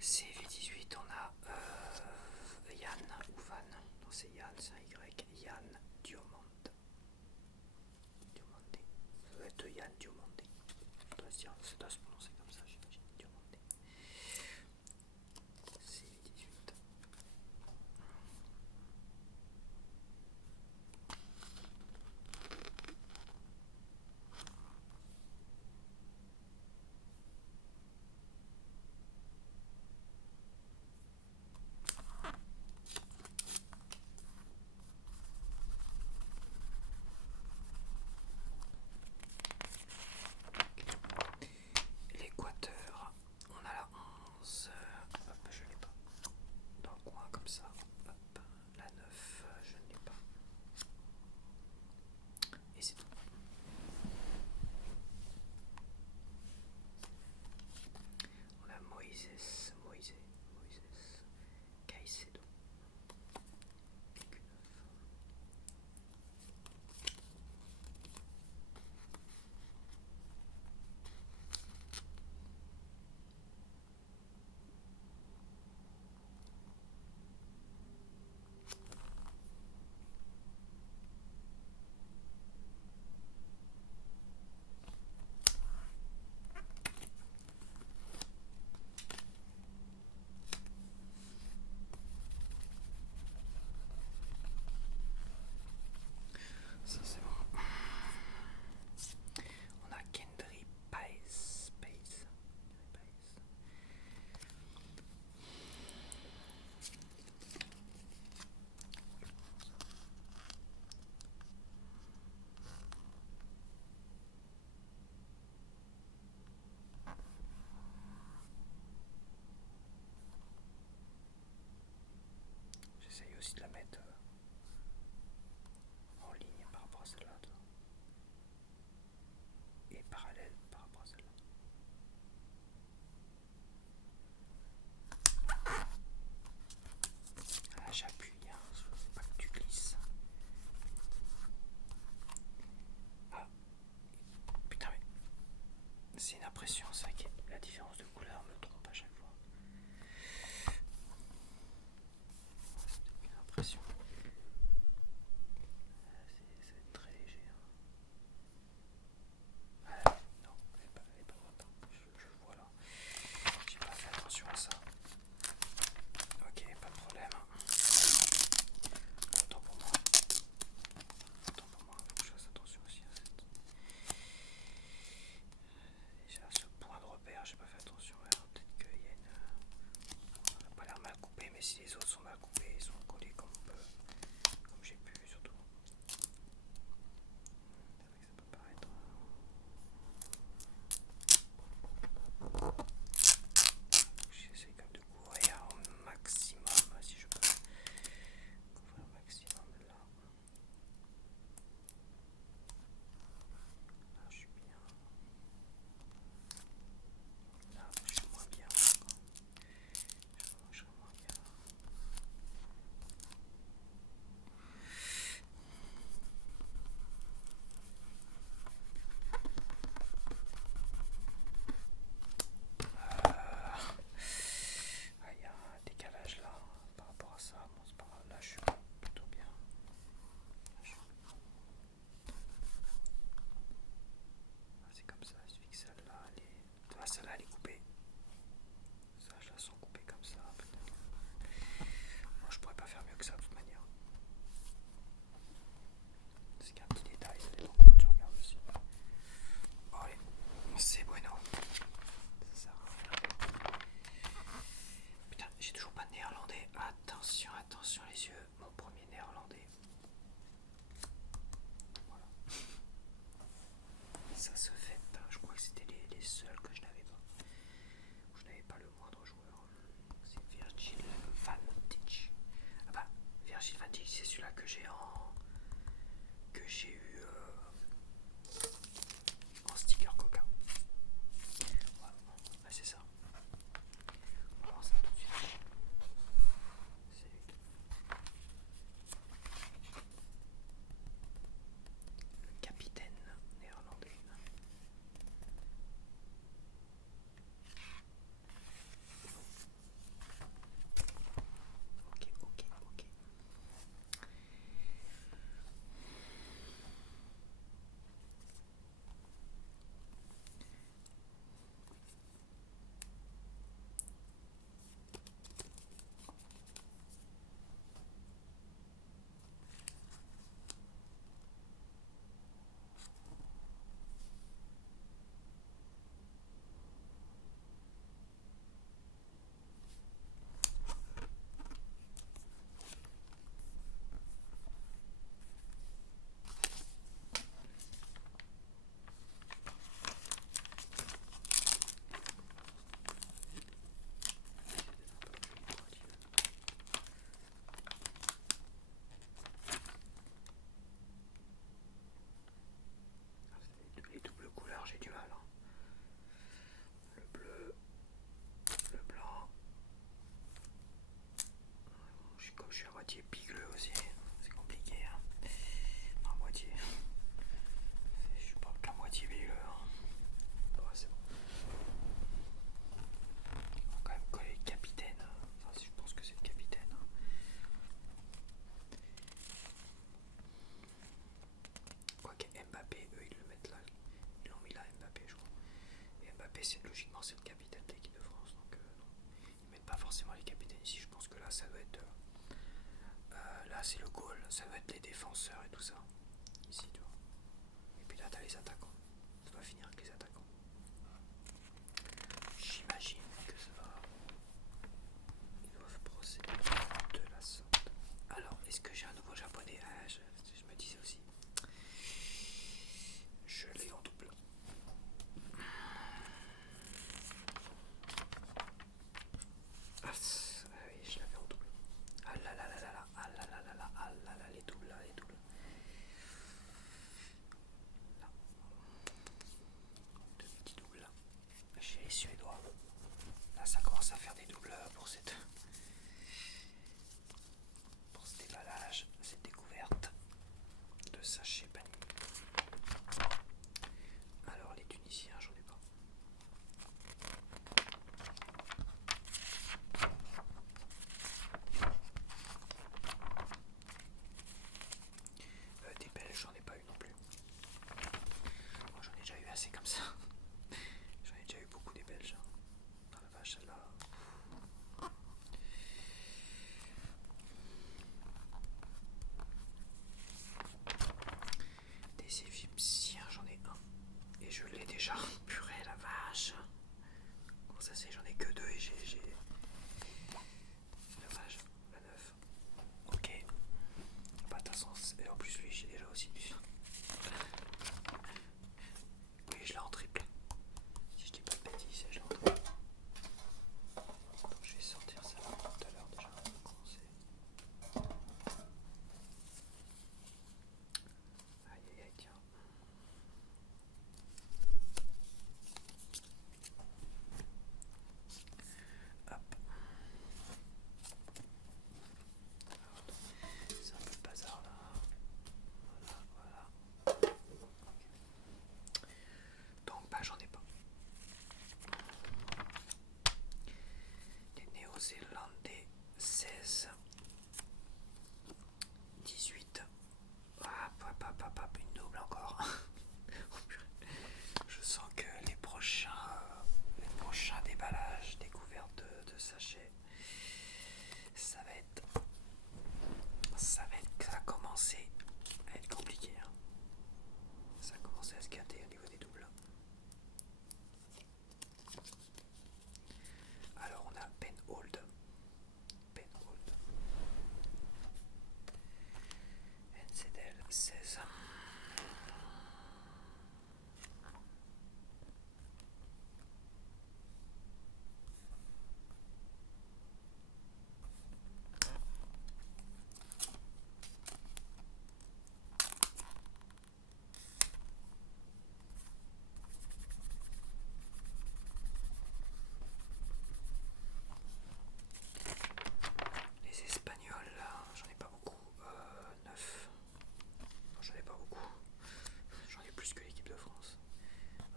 CV18, on a Yann ou Van. Non, c'est Yann, c'est un Y. Yann Diomande. Diomande. Ça doit être Yann Diomande. Ça doit se prononcer comme ça, j'imagine. Diomande. CV18. l'impression, c'est vrai que la différence de couleur me trompe à chaque fois. J'ai l'impression. Ça va être très léger. Hein. Ah, non, elle est pas droite. Je vois là. J'ai pas fait attention à ça. Ok, pas de problème. Autant pour moi. Autant pour moi, faut que je fasse attention aussi à cette. Déjà, ce point de repère, j'ai pas fait attention. Alors, peut-être qu'il y a une. Ça n'a pas l'air mal coupé, mais si les autres sont mal coupés, ils sont collés comme on peut. Comme j'ai pu, surtout. C'est vrai que ça peut paraître. J'essaie quand même de couvrir au maximum, si je peux couvrir au maximum là. Là, je suis bien. Là, je suis moins bien. Je serai moins bien. Il y a un décalage là par rapport à ça. Bon, c'est pas grave. Là, je suis plutôt bien. C'est comme ça. Il suffit que celle-là, celle-là, elle est coupée. Ça, je la sens coupée comme ça. Peut-être. Moi, je pourrais pas faire mieux que ça de toute manière. C'est qu'un petit détail. Ça dépend comment tu regardes aussi. Bon, allez. C'est bueno. Ça. Putain, j'ai toujours pas de néerlandais. Attention, attention les yeux. Mon premier néerlandais. Voilà. Ça se fait. Je crois que c'était les seuls que je n'avais pas. Je n'avais pas le moindre joueur. C'est Virgil van Dijk. Ah bah, Virgil van Dijk, c'est celui-là que j'ai eu en sticker Coca. Voilà, bah, c'est ça. On va voir ça tout de suite. C'est lui. Le capitaine néerlandais. Ok, ok, ok. Les doubles couleurs, j'ai du mal. Hein. Le bleu, le blanc. Comme je suis à moitié pigleux aussi, c'est compliqué. Hein. À moitié. Je suis pas qu'à moitié pigleux. Hein. Ouais, c'est bon. On va quand même coller le capitaine. Enfin, je pense que c'est le capitaine. Hein. Quoique Mbappé, eux, ils le mettent là. Ils l'ont mis là, Mbappé, je crois. Et Mbappé, logiquement, c'est le capitaine de l'équipe de France. Donc, non. Ils mettent pas forcément les capitaines ici. Je pense que là, ça doit être. Là, c'est le goal. Ça doit être les défenseurs et tout ça. Ici, tu vois. Et puis là, t'as les attaquants. Ça va finir avec les attaquants. J'imagine que ça va. Ils doivent procéder de la sorte. Alors, est-ce que j'ai un nouveau japonais? Je me disais aussi. Je l'ai en double. Ah oui, je l'avais en double. Ah là là là là là, ah là là là là, ah là là, les doubles là, les doubles. Là. ça c'est, j'en ai que deux et j'ai... C'est dommage, la 9. Ok. Bah de toute façon, en plus lui j'ai déjà aussi du... Oui, je l'ai en triple. Si je dis pas de bêtises, je l'ai en triple. Donc je vais sortir ça tout à l'heure déjà. Aïe aïe aïe, tiens. Hop. C'est un peu le bazar là. Voilà. Donc bah j'en ai pas. Les Néo-Zélandais 16. 18. Une double encore. Je sens que les prochains déballages, découvertes de sachets, ça va commencer à être compliqué. Hein. Ça a commencé à se gâter au niveau des doubles. Alors on a Penhold. NZL 16. Les Espagnols, j'en ai pas beaucoup. 9. Non, j'en ai pas beaucoup. J'en ai plus que l'équipe de France.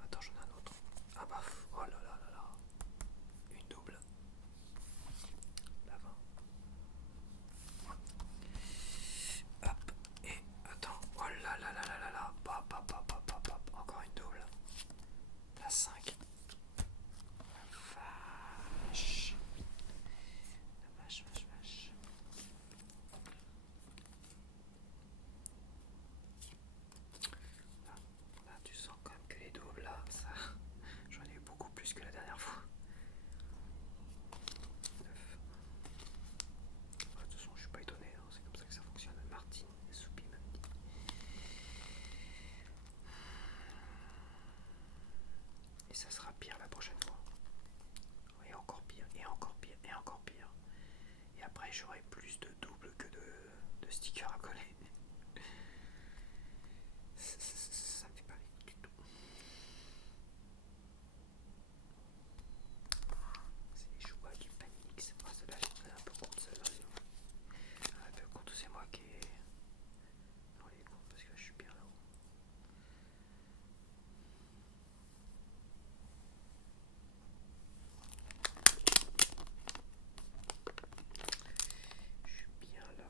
Attends, j'en ai un autre. Ah bah, oh là là là là. Une double. La 20. Hop, et attends. Oh là là là là là là. Encore une double. La 5. Vache. La vache. Là, tu sens quand même que les doubles là, ça, j'en ai eu beaucoup plus que la dernière fois. 9. De toute façon, je suis pas étonné, hein, c'est comme ça que ça fonctionne. Martine, Soupi même dit. Et ça sera pire la prochaine fois. Et encore pire, et encore pire, et encore pire. Et après, j'aurai plus de doubles que de stickers à coller. Ça me fait pas rire du tout. C'est les choix du Panix. Ah, celle-là, elle est un peu courte, celle-là. Un peu courte, c'est moi qui ai... Non, elle est courte parce que je suis bien là-haut. Je suis bien là.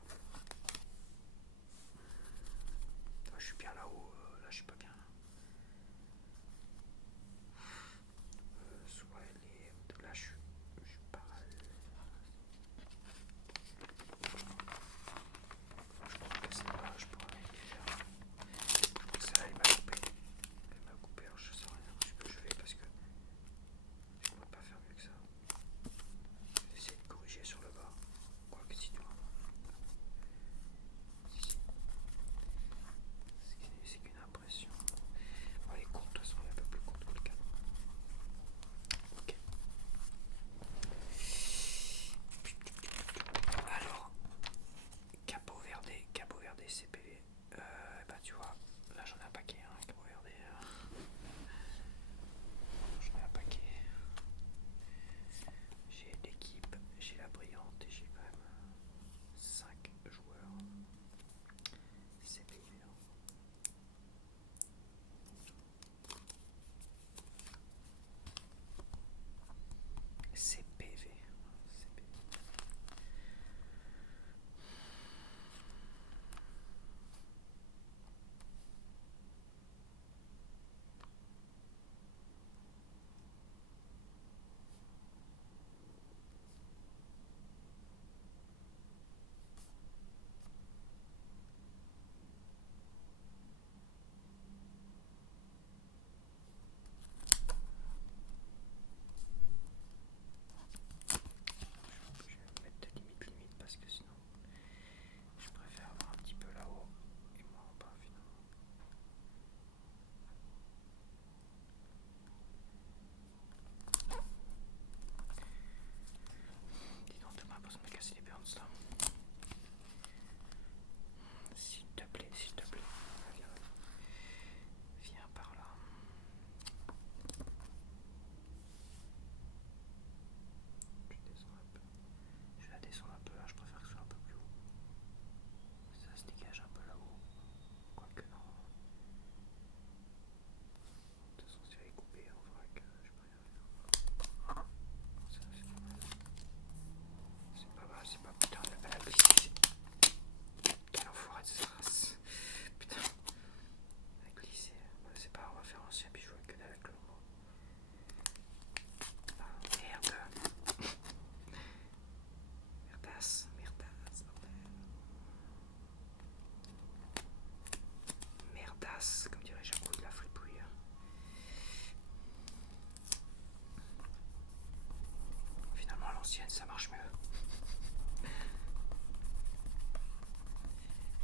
l'ancienne, ça marche mieux.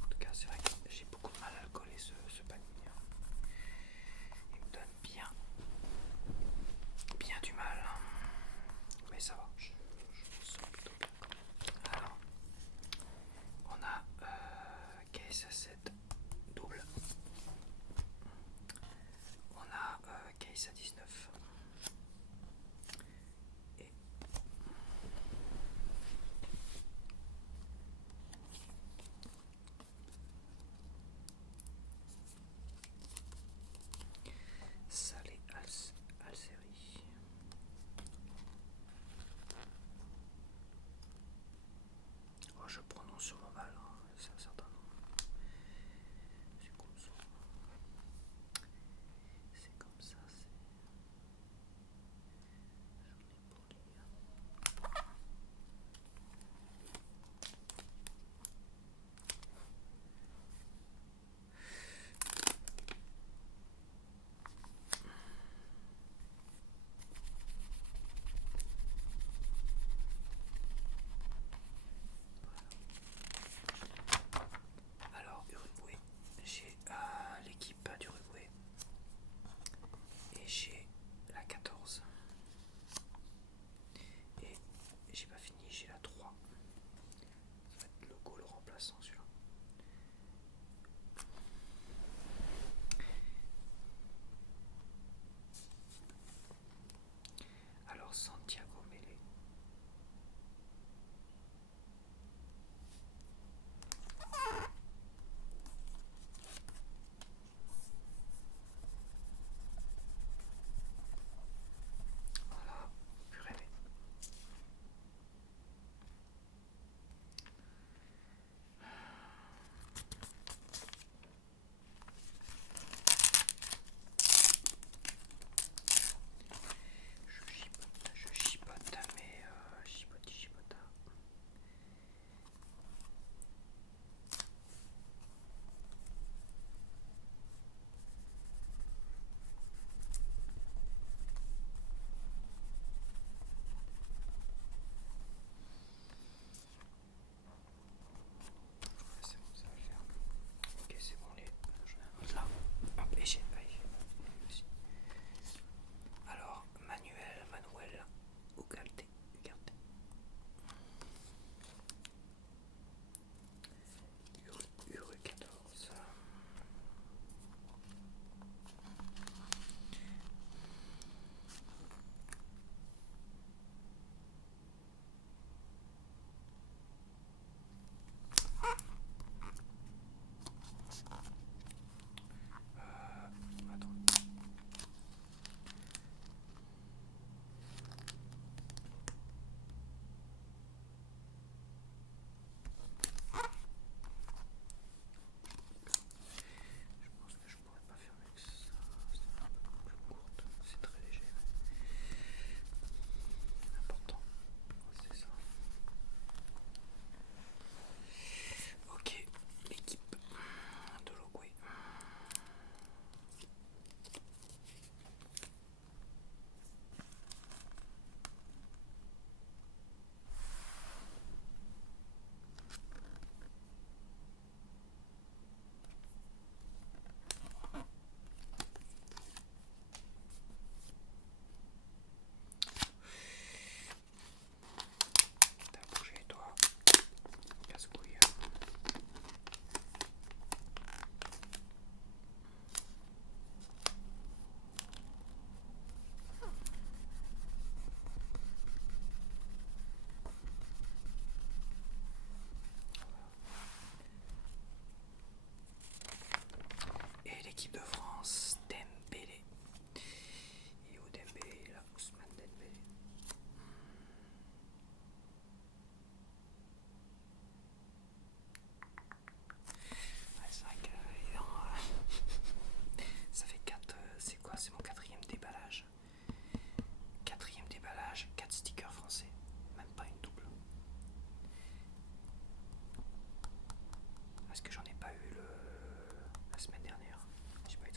En tout cas, c'est vrai que j'ai beaucoup de mal à le coller ce panier. Il me donne bien du mal. Mais ça va, je m'en sors plutôt bien quand même. Alors, on a case à 7 double. On a case à 19. Et Salé Alcérie. Oh, je prononce sûrement mal, hein. C'est un certain nom. C'est comme ça. C'est comme ça, c'est. J'en ai pour lire. Alors, Uruguay, j'ai l'équipe d'Uruguay et j'ai la 14. Et j'ai pas fini, j'ai la 3. Ça va être le goal remplaçant celui-là. Alors, Santiago Mele. Voilà, plus rêver. Je chipote, mais chipota. C'est bon, ça va le faire. Ok, c'est bon, j'en ai un autre là. Hop, et j'ai. Alors, Manuel Ugarte. Uru 14. Attends. Je pense que je pourrais pas faire mieux que ça. C'est un peu plus courte. C'est très léger. Important. C'est ça. Ok. L'équipe de l'Uruguay. T'as bougé toi. Casse-couille. Et l'équipe de France, Dembélé. Et où Dembélé là, Ousmane Dembélé. Ouais, c'est vrai que ça fait 4. C'est quoi? C'est mon quatrième déballage. Quatrième déballage, 4 stickers français. Même pas une double. Est-ce que j'en ai pas eu la semaine dernière? J'ai pas eu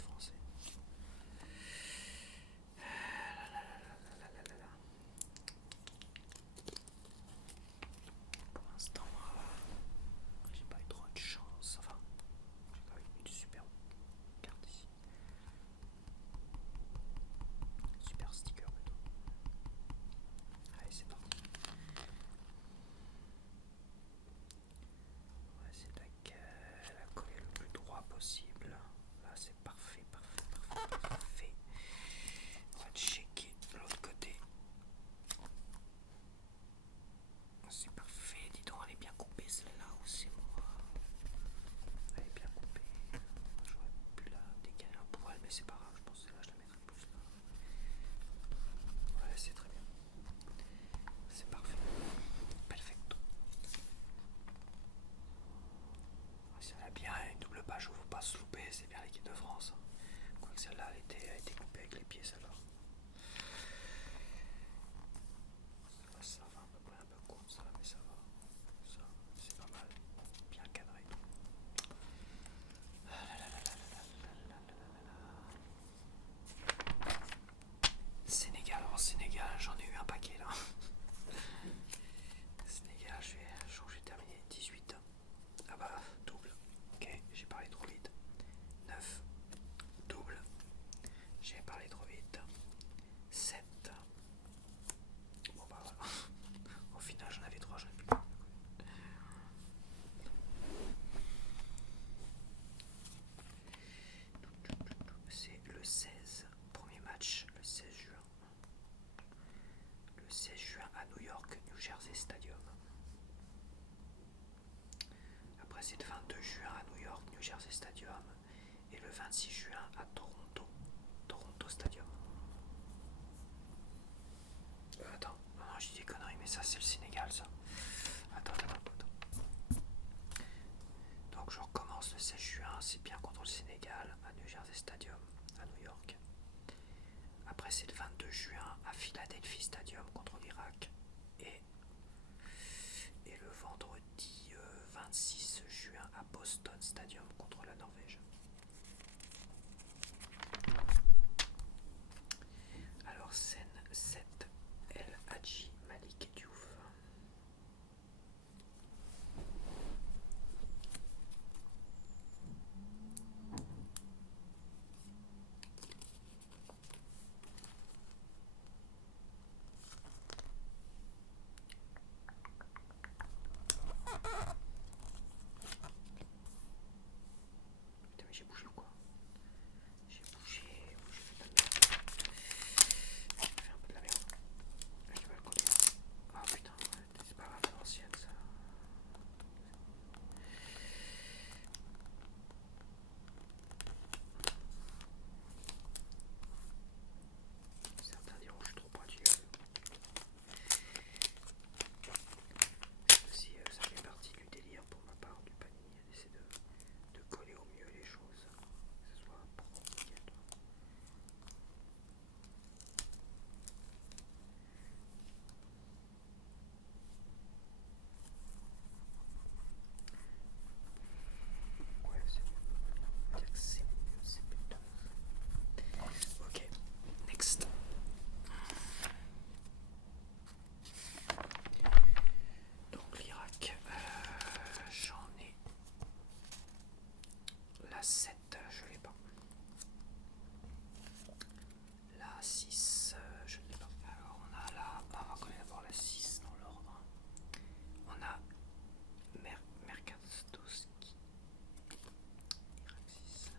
Jersey Stadium. Après c'est le 22 juin à New York, New Jersey Stadium. Et le 26 juin à Toronto, Toronto Stadium. Attends, non, j'ai dit des conneries, mais ça c'est le Sénégal ça. Attends. Donc je recommence le 16 juin, c'est bien contre le Sénégal à New Jersey Stadium, à New York. Après c'est le 22 juin à Philadelphie Stadium contre l'Irak. Et le vendredi 26 juin à Boston Stadium contre la Norvège. Alors scène 7, El Hadji Malick Diouf. Putain mais j'ai bougé ou quoi? J'ai bougé, j'ai fait un peu de la merde. Je vais le conduire. Ah putain, ouais, c'est pas grave, l'ancienne ça. Certains diront que je suis trop pointu. Si ça fait partie du délire pour ma part du panier, d'essayer de coller au mieux les choses, que ce soit propre, nickel. Ouais, c'est mieux. On va dire que c'est mieux, c'est plutôt. Ok, next. Donc l'Irak, j'en ai la 7, je l'ai pas. La 6, je ne l'ai pas. Alors on a la. On va connaître d'abord la 6 dans l'ordre. On a Merkatowski. Irak 6.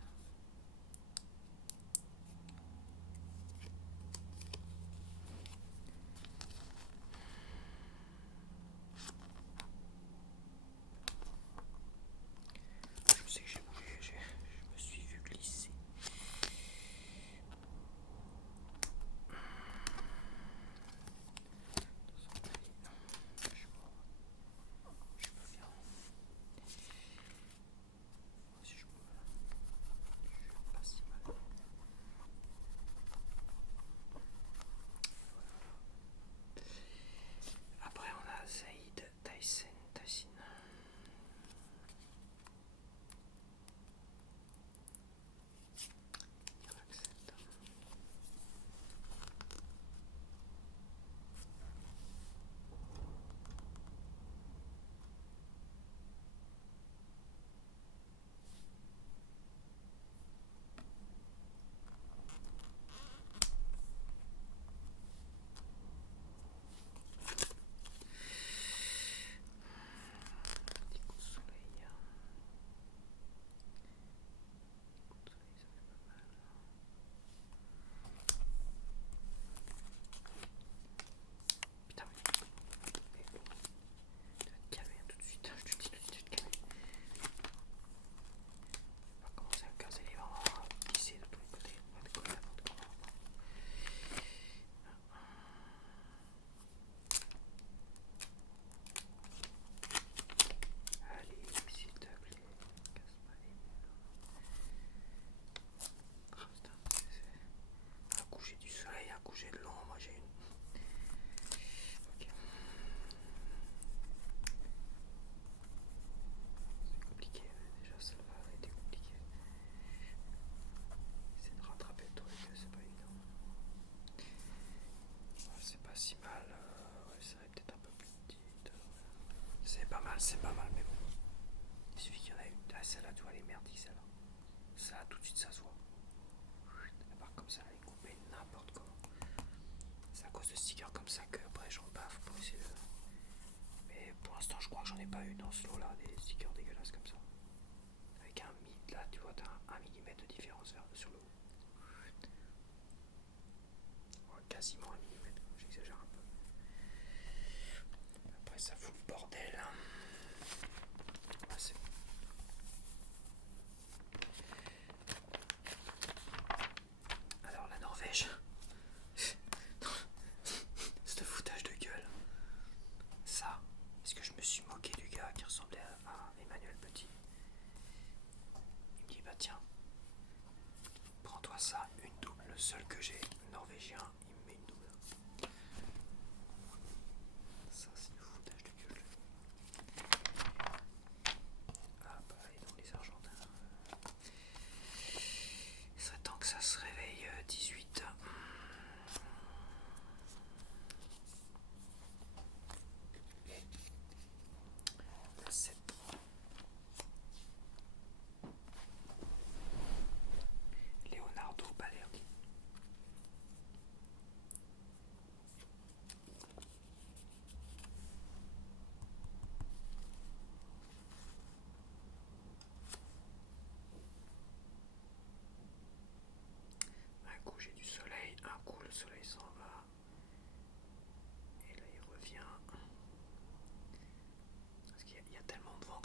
Je sais que j'ai bougé, je me suis vu glisser. Je peux bien. Si je peux. Je suis pas si mal. Après on a Zaïd Tyson. Irak 7. Petit coup de soleil. Coup de soleil, ça fait pas mal. Putain, mais. Tu vas te calmer tout de suite. Je te dis tout de suite, te calmer. On va commencer à casser les vents, on va tisser de tous les côtés. On va décoller n'importe comment. Allez, s'il te plaît, casse pas les murs. Ah putain, c'est un coucher du soleil, un coucher de l'ombre, j'ai une. Ok. C'est compliqué, déjà ça va été compliqué. C'est de rattraper le truc, c'est pas évident. Ouais, c'est pas si mal, ouais, ça serait peut-être un peu plus petite. C'est pas mal, mais bon. Il suffit qu'il y en ait une. Ah, celle-là, tu vois, elle est merdique, celle-là. Ça, tout de suite, ça se voit. Elle part comme ça, elle est coupée n'importe comment. C'est à cause de stickers comme ça que après j'en baffe pour essayer de. Mais pour l'instant, je crois que j'en ai pas eu dans ce lot-là, des stickers dégueulasses comme ça. Avec un là, tu vois, t'as 1 millimètre de différence sur le haut. Ouais, quasiment 1 millimètre, j'exagère un peu.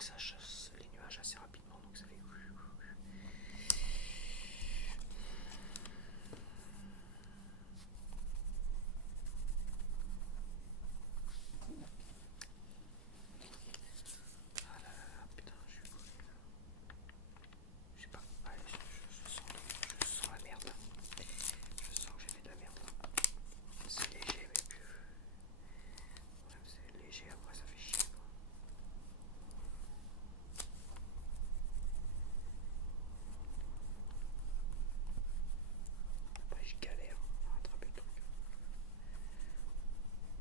que ça chasse les nuages assez rapidement, donc ça fait. Ah là là, putain, je suis collé là. Je sais pas, ouais, je sens la merde là. Je sens que j'ai fait de la merde. C'est léger, mais plus. Ouais, c'est léger, après ça fait chier quoi. Après, je galère à rattraper le truc.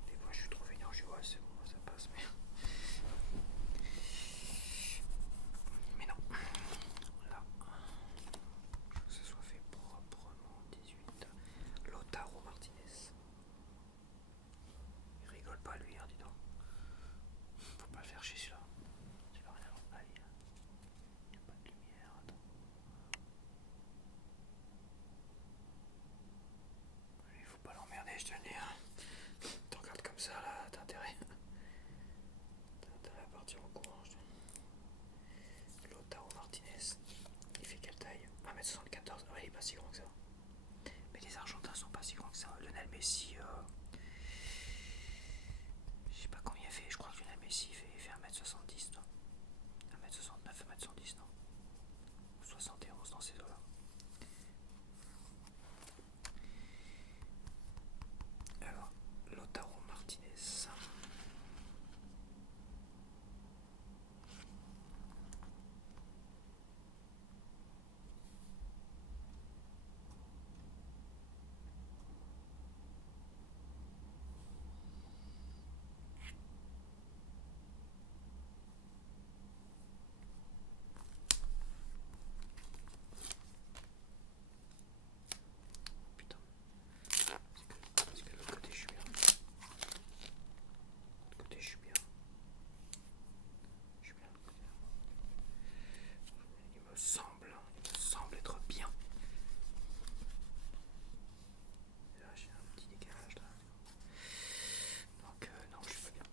Des fois, je suis trop vénère, je dis ouais, c'est bon, ça passe, mais. Mais non. Là. Que ce soit fait proprement. 18. Lautaro Martinez. Il rigole pas lui, hein, dis donc. Faut pas le faire chier celui-là. Tu vas rien avoir. Allez. Y a pas de lumière, attends. Il faut pas l'emmerder, je te le dis. Hein. T'en regardes comme ça là, t'as intérêt. T'as intérêt à partir au courant, je te dis. Lautaro Martinez. Il fait quelle taille? 1m74. Ouais, il est pas si grand que ça. Mais les Argentins sont pas si grands que ça. Lionel Messi, je sais pas combien il fait. Je crois que Lionel Messi fait 1m70, non? 1m69, 1m110, non? 71 dans ces eaux-là. Alors, Lautaro Martinez. Putain. Est-ce que de l'autre côté je suis bien? De l'autre côté je suis bien. Je suis bien de l'autre côté. Il me semble être bien. Et là j'ai un petit décalage là. Donc non, je suis pas bien.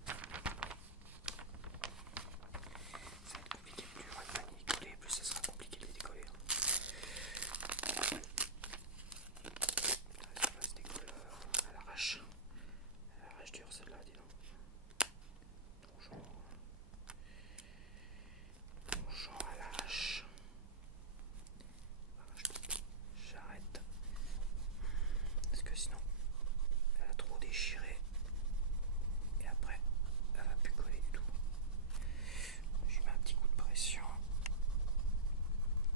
Ça va être compliqué, plus il y aura de panier coller, plus ça sera compliqué de les décoller. Putain, ça se décolle à l'arrache. À l'arrache dure celle-là, dis donc. Bonjour à l'arrache. J'arrête. Parce que sinon, elle a trop déchiré. Et après, elle va plus coller du tout. Je mets un petit coup de pression.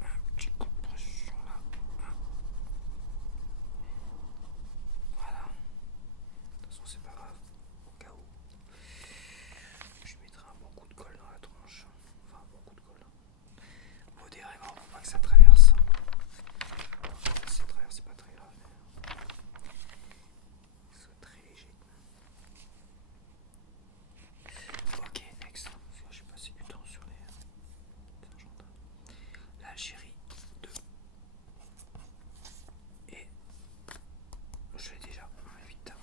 Un petit coup de pression là. Voilà. De toute façon, c'est pas grave. Au cas où. Je mettrai un bon coup de colle dans la tronche. Enfin, un bon coup de colle. Modérément pour pas que ça traverse. Si ça traverse, c'est pas très grave. Mais soit très léger. Ok, next. J'ai passé du temps sur les Argentins. L'Algérie 2. Et je l'ai déjà 8.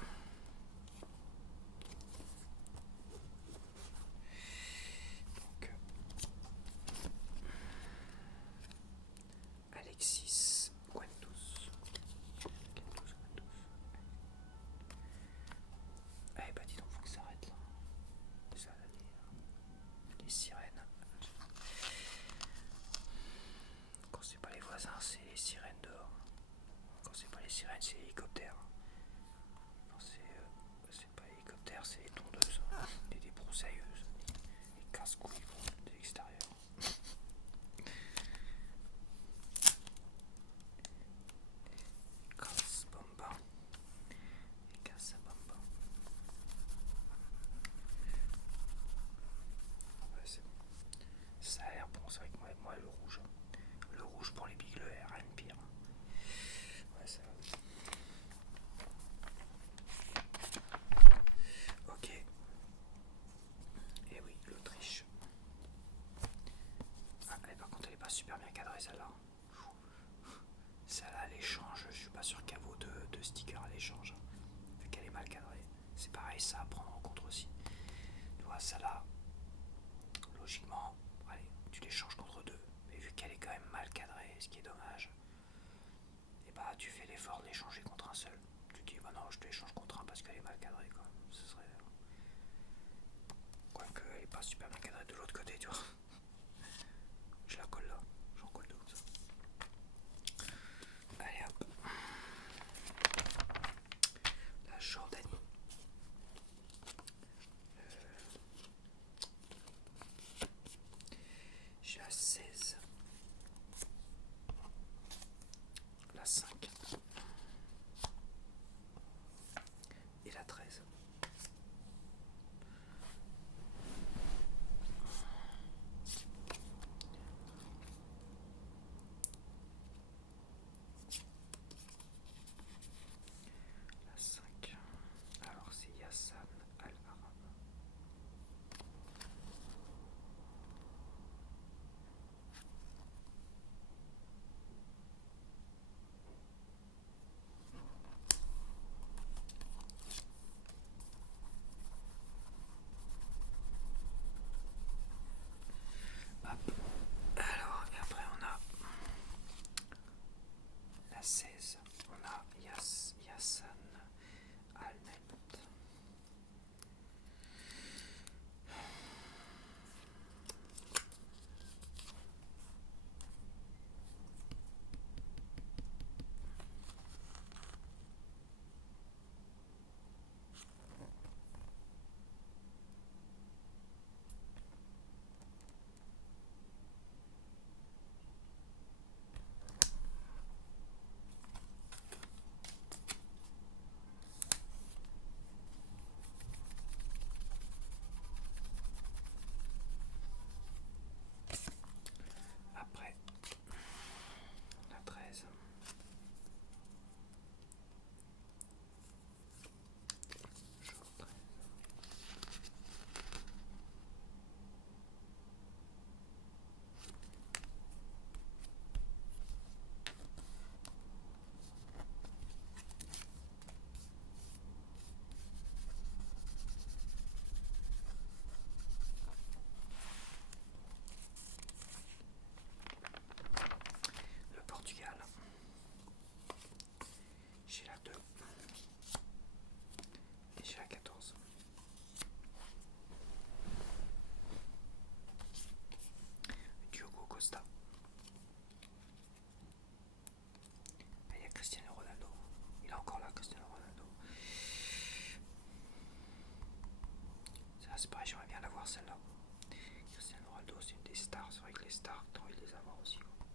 Donc Alexis Guendouzi. Eh bah dis donc, faut que ça arrête là. Ça, là, les sirènes. Quand c'est pas les voisins, c'est les sirènes dehors. Quand c'est pas les sirènes, c'est les hélicoptères. Quand c'est pas les hélicoptères, c'est les tondeuses, les débroussailleuses, les casse-couilles de l'extérieur. Casse-bomba. Les casse-bomba. Ouais, c'est bon. Ça a l'air bon, c'est vrai que moi le rouge. Le rouge pour les bigles, rien de pire. Ouais, ça va. Ok. Et oui, l'Autriche. Ah, par contre, elle est pas super bien cadrée celle-là. Celle-là, l'échange, je suis pas sûr qu'elle vaut de stickers à l'échange. Vu qu'elle est mal cadrée. C'est pareil, ça à prendre en compte aussi. Tu vois, celle-là, logiquement, l'échanges contre 2. Mais vu qu'elle est quand même mal cadrée, ce qui est dommage, et bah tu fais l'effort de l'échanger contre un seul. Tu te dis bah non, je te l'échange contre un parce qu'elle est mal cadrée quoi. Ce serait. Quoique elle est pas super bien cadrée de l'autre côté, tu vois. Je la colle là, j'en colle deux comme ça. Allez hop. La Jordanie. J'ai la 16. La 5. Et la 13. La 5. Alors c'est Yassan Al-Arab. Hop. Alors, et après on a la 16. On a Yassan Al-Nabt. Après, la 13. Jour 13. Le Portugal. J'ai la 2. Et j'ai la 14. Diogo Costa. Ah, il y a Cristiano Ronaldo. Il est encore là, Cristiano Ronaldo. Ça, c'est pareil, j'aimerais bien l'avoir celle-là. Cristiano Ronaldo, c'est une des stars. C'est vrai que les stars, t'as envie de les avoir aussi. Quoi.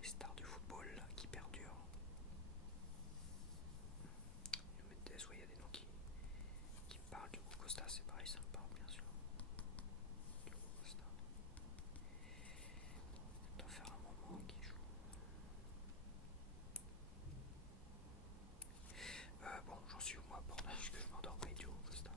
Les stars du football qui perdurent. Il y a des noms qui me parlent. Diogo Costa, c'est pareil, ça me parle bien sûr. Diogo Costa. Ça doit faire un moment qu'il joue. Bon, j'en suis où moi, bordel, que je m'endors pas, Diogo Costa.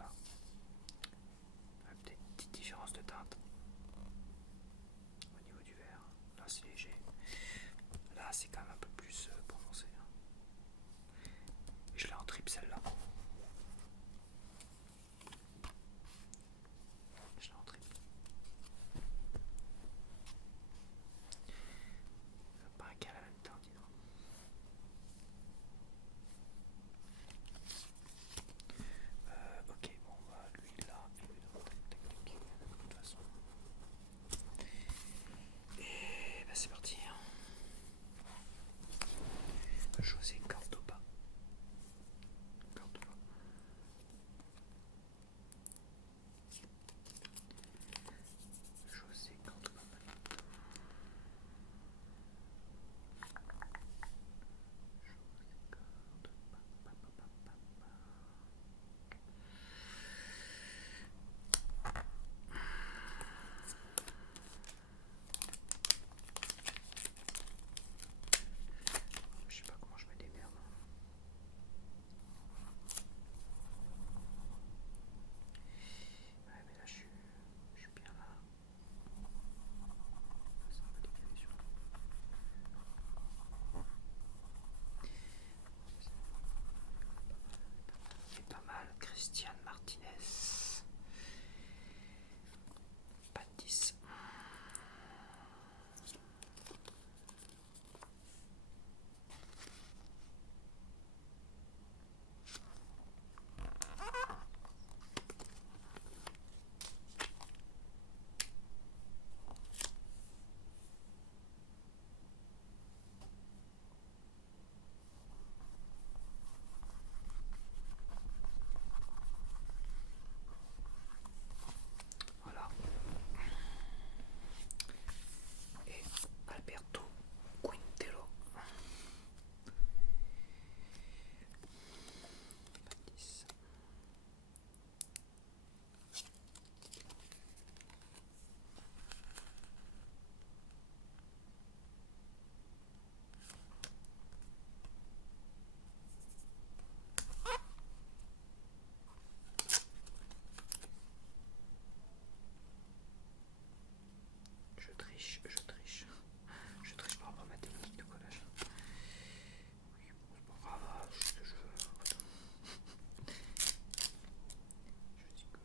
celle-là. Peut-être une petite différence de teinte au niveau du vert. Là c'est léger. Là c'est quand même un peu plus prononcé. Je l'ai en triple celle-là. Je l'ai en triple. Pas un cas à la même teinte, dis donc. Ok, bon bah lui là, il est dans la technique de toute façon. Et bah c'est parti. José Cordoba. Cordoba. José Cordoba. Je sais pas comment je me démerde. Ouais mais là je suis bien là. C'est un peu décalé sur le... C'est pas mal. Christian Martinez. Pas de 10. Voilà. Et Alberto Quintero. Pas de 10. Je triche. Je triche par rapport à ma technique de collage. Oui, bon, c'est pas grave, juste je dis que...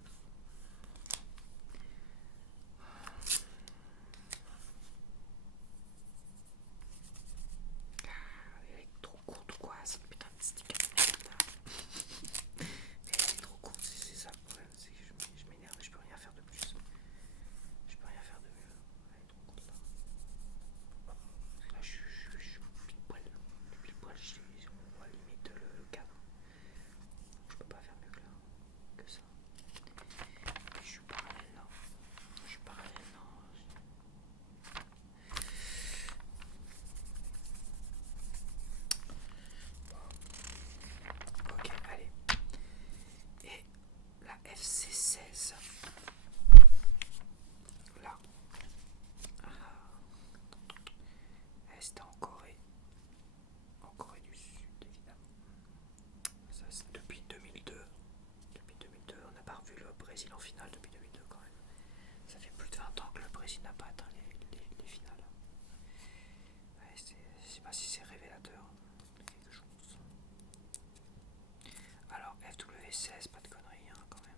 Elle est trop courte ou quoi, cette putain de sticker de merde là. Mais elle est trop courte, c'est ça le problème, c'est que je m'énerve et je peux rien faire de plus. Je peux rien faire de mieux. Elle est trop courte là. Parce que là je suis pile poil. On va limite le cadre. Je peux pas faire mieux que ça. Et je suis parallèle là. Je suis parallèle là. Ok, allez. Et la FC16. Là. C'était en Corée. En Corée du Sud, évidemment. Ça, c'est depuis 2002. Depuis 2002, on n'a pas revu le Brésil en finale depuis 2002 quand même. Ça fait plus de 20 ans que le Brésil n'a pas atteint les finales. Ouais, je sais pas si c'est révélateur de quelque chose. Alors FW16, pas de conneries hein, quand même.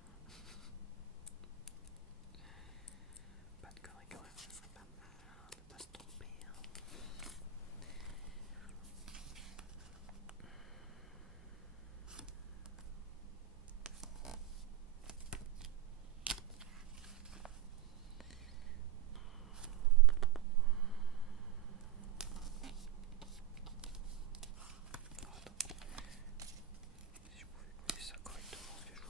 Pas de conneries quand même, ça serait pas mal hein, de pas se tromper. Hein. Si je pouvais coller ça correctement, parce que je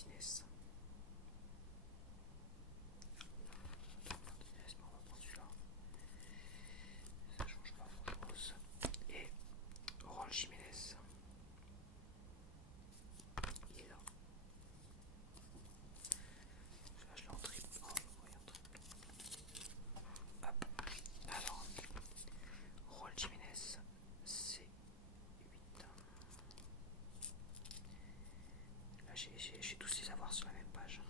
Martinez. Martinez, on va prendre celui-là. Ça change pas grand chose. Et Raúl Jiménez. Il est là. Là, je l'ai en triple. Oh, oui, en triple. Hop. Alors, Raúl Jiménez, c'est 8. Là, j'ai tous les avoirs sur la même page.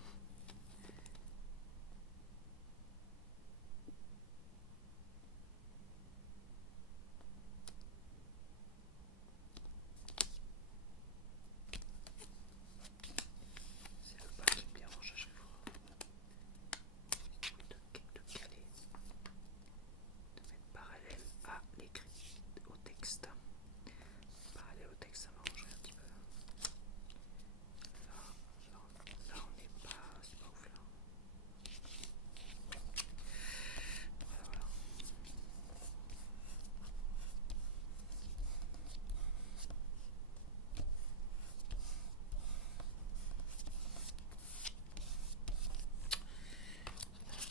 C'est le bas qui me dérange à chaque fois. De caler, de mettre parallèle à l'écrit, au texte. Parallèle au texte, ça m'arrangerait un petit peu. Là on n'est pas, c'est pas ouf là. Voilà.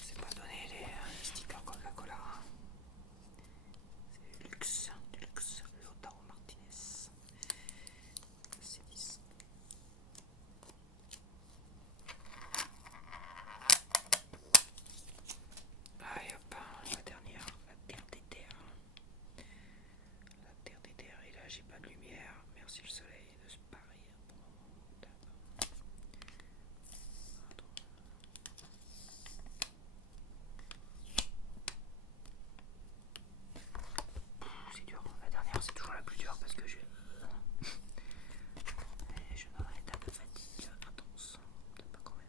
C'est pas donné les stickers Coca-Cola. C'est du luxe, Lautaro Martinez. C'est 10. Allez hop, la dernière, la terre des terres. La terre des terres, et là j'ai pas de lumière. Merci le soleil de se parer pour le moment. C'est dur, la dernière c'est toujours la plus dure parce que je dans un état de fatigue intense. Peut-être pas quand même.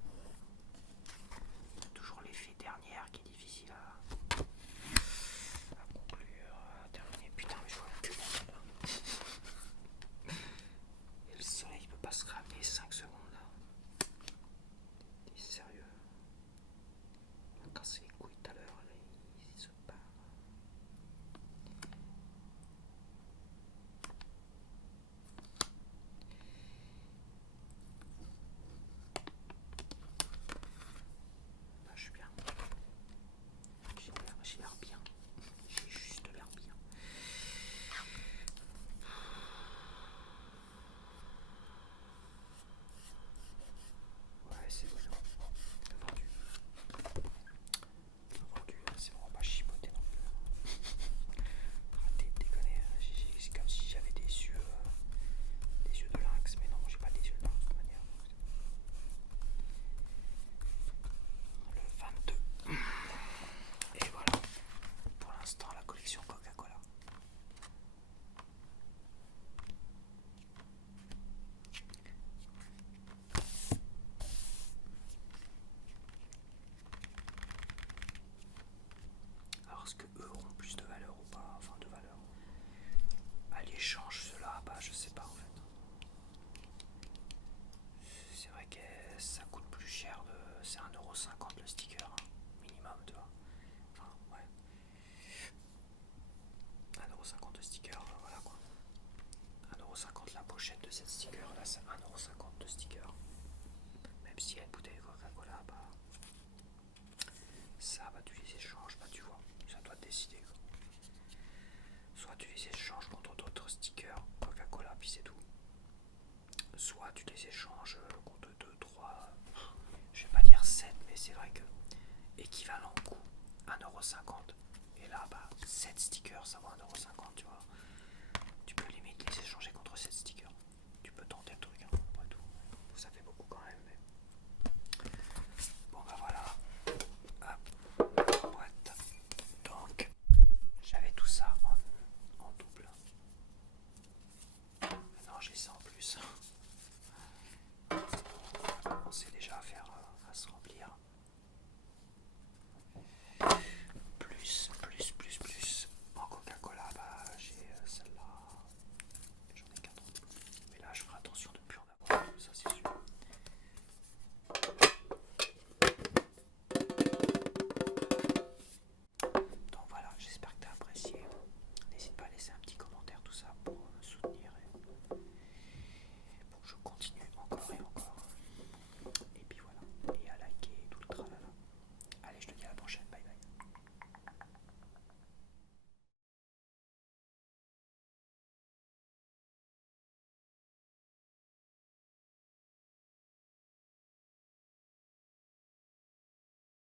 Il y a toujours l'effet dernière qui est difficile à conclure, à terminer. Putain, mais je vois que là. Et le soleil peut pas se ramener 5 secondes là. T'es sérieux? Il m'a cassé les couilles tout à l'heure, là, il se part. Là, je suis bien. J'ai l'air bien. J'ai juste l'air bien. Ouais, c'est bon. Vendu. Vendu, c'est vraiment pas chipoté non plus. Arrêtez de déconner. C'est comme si j'avais des yeux de lynx, mais non, j'ai pas des yeux de lynx de toute manière. Le 22. Et voilà, pour l'instant, la collection Coca-Cola. Alors, est-ce que eux auront plus de valeur ou pas? Enfin, de valeur. À l'échange, ceux-là, bah, je sais pas en fait. C'est vrai que ça coûte plus cher, c'est 1,50€ le sticker, hein, minimum, tu vois. Enfin, ouais. 1,50€ de sticker, voilà quoi. 1,50€ la pochette de cette sticker, là c'est 1,50€ de sticker. Même si il y a une bouteille de Coca-Cola, bah ça, bah tu les échanges, bah tu vois, ça doit te décider quoi. Soit tu les échanges contre d'autres stickers Coca-Cola, puis c'est tout. Soit tu les échanges contre 2, 3, je vais pas dire 7, mais c'est vrai que équivalent coût 1,50€. Et là, bah 7 stickers, ça vaut 1,50€, tu vois. Tu peux limite les échanger contre 7 stickers. Tu peux tenter le truc, hein, après tout. Ça fait beaucoup quand même. Mais... Bon, bah voilà. Hop, boîte. Donc, j'avais tout ça en double. Maintenant, j'ai ça en plus. On va commencer déjà à faire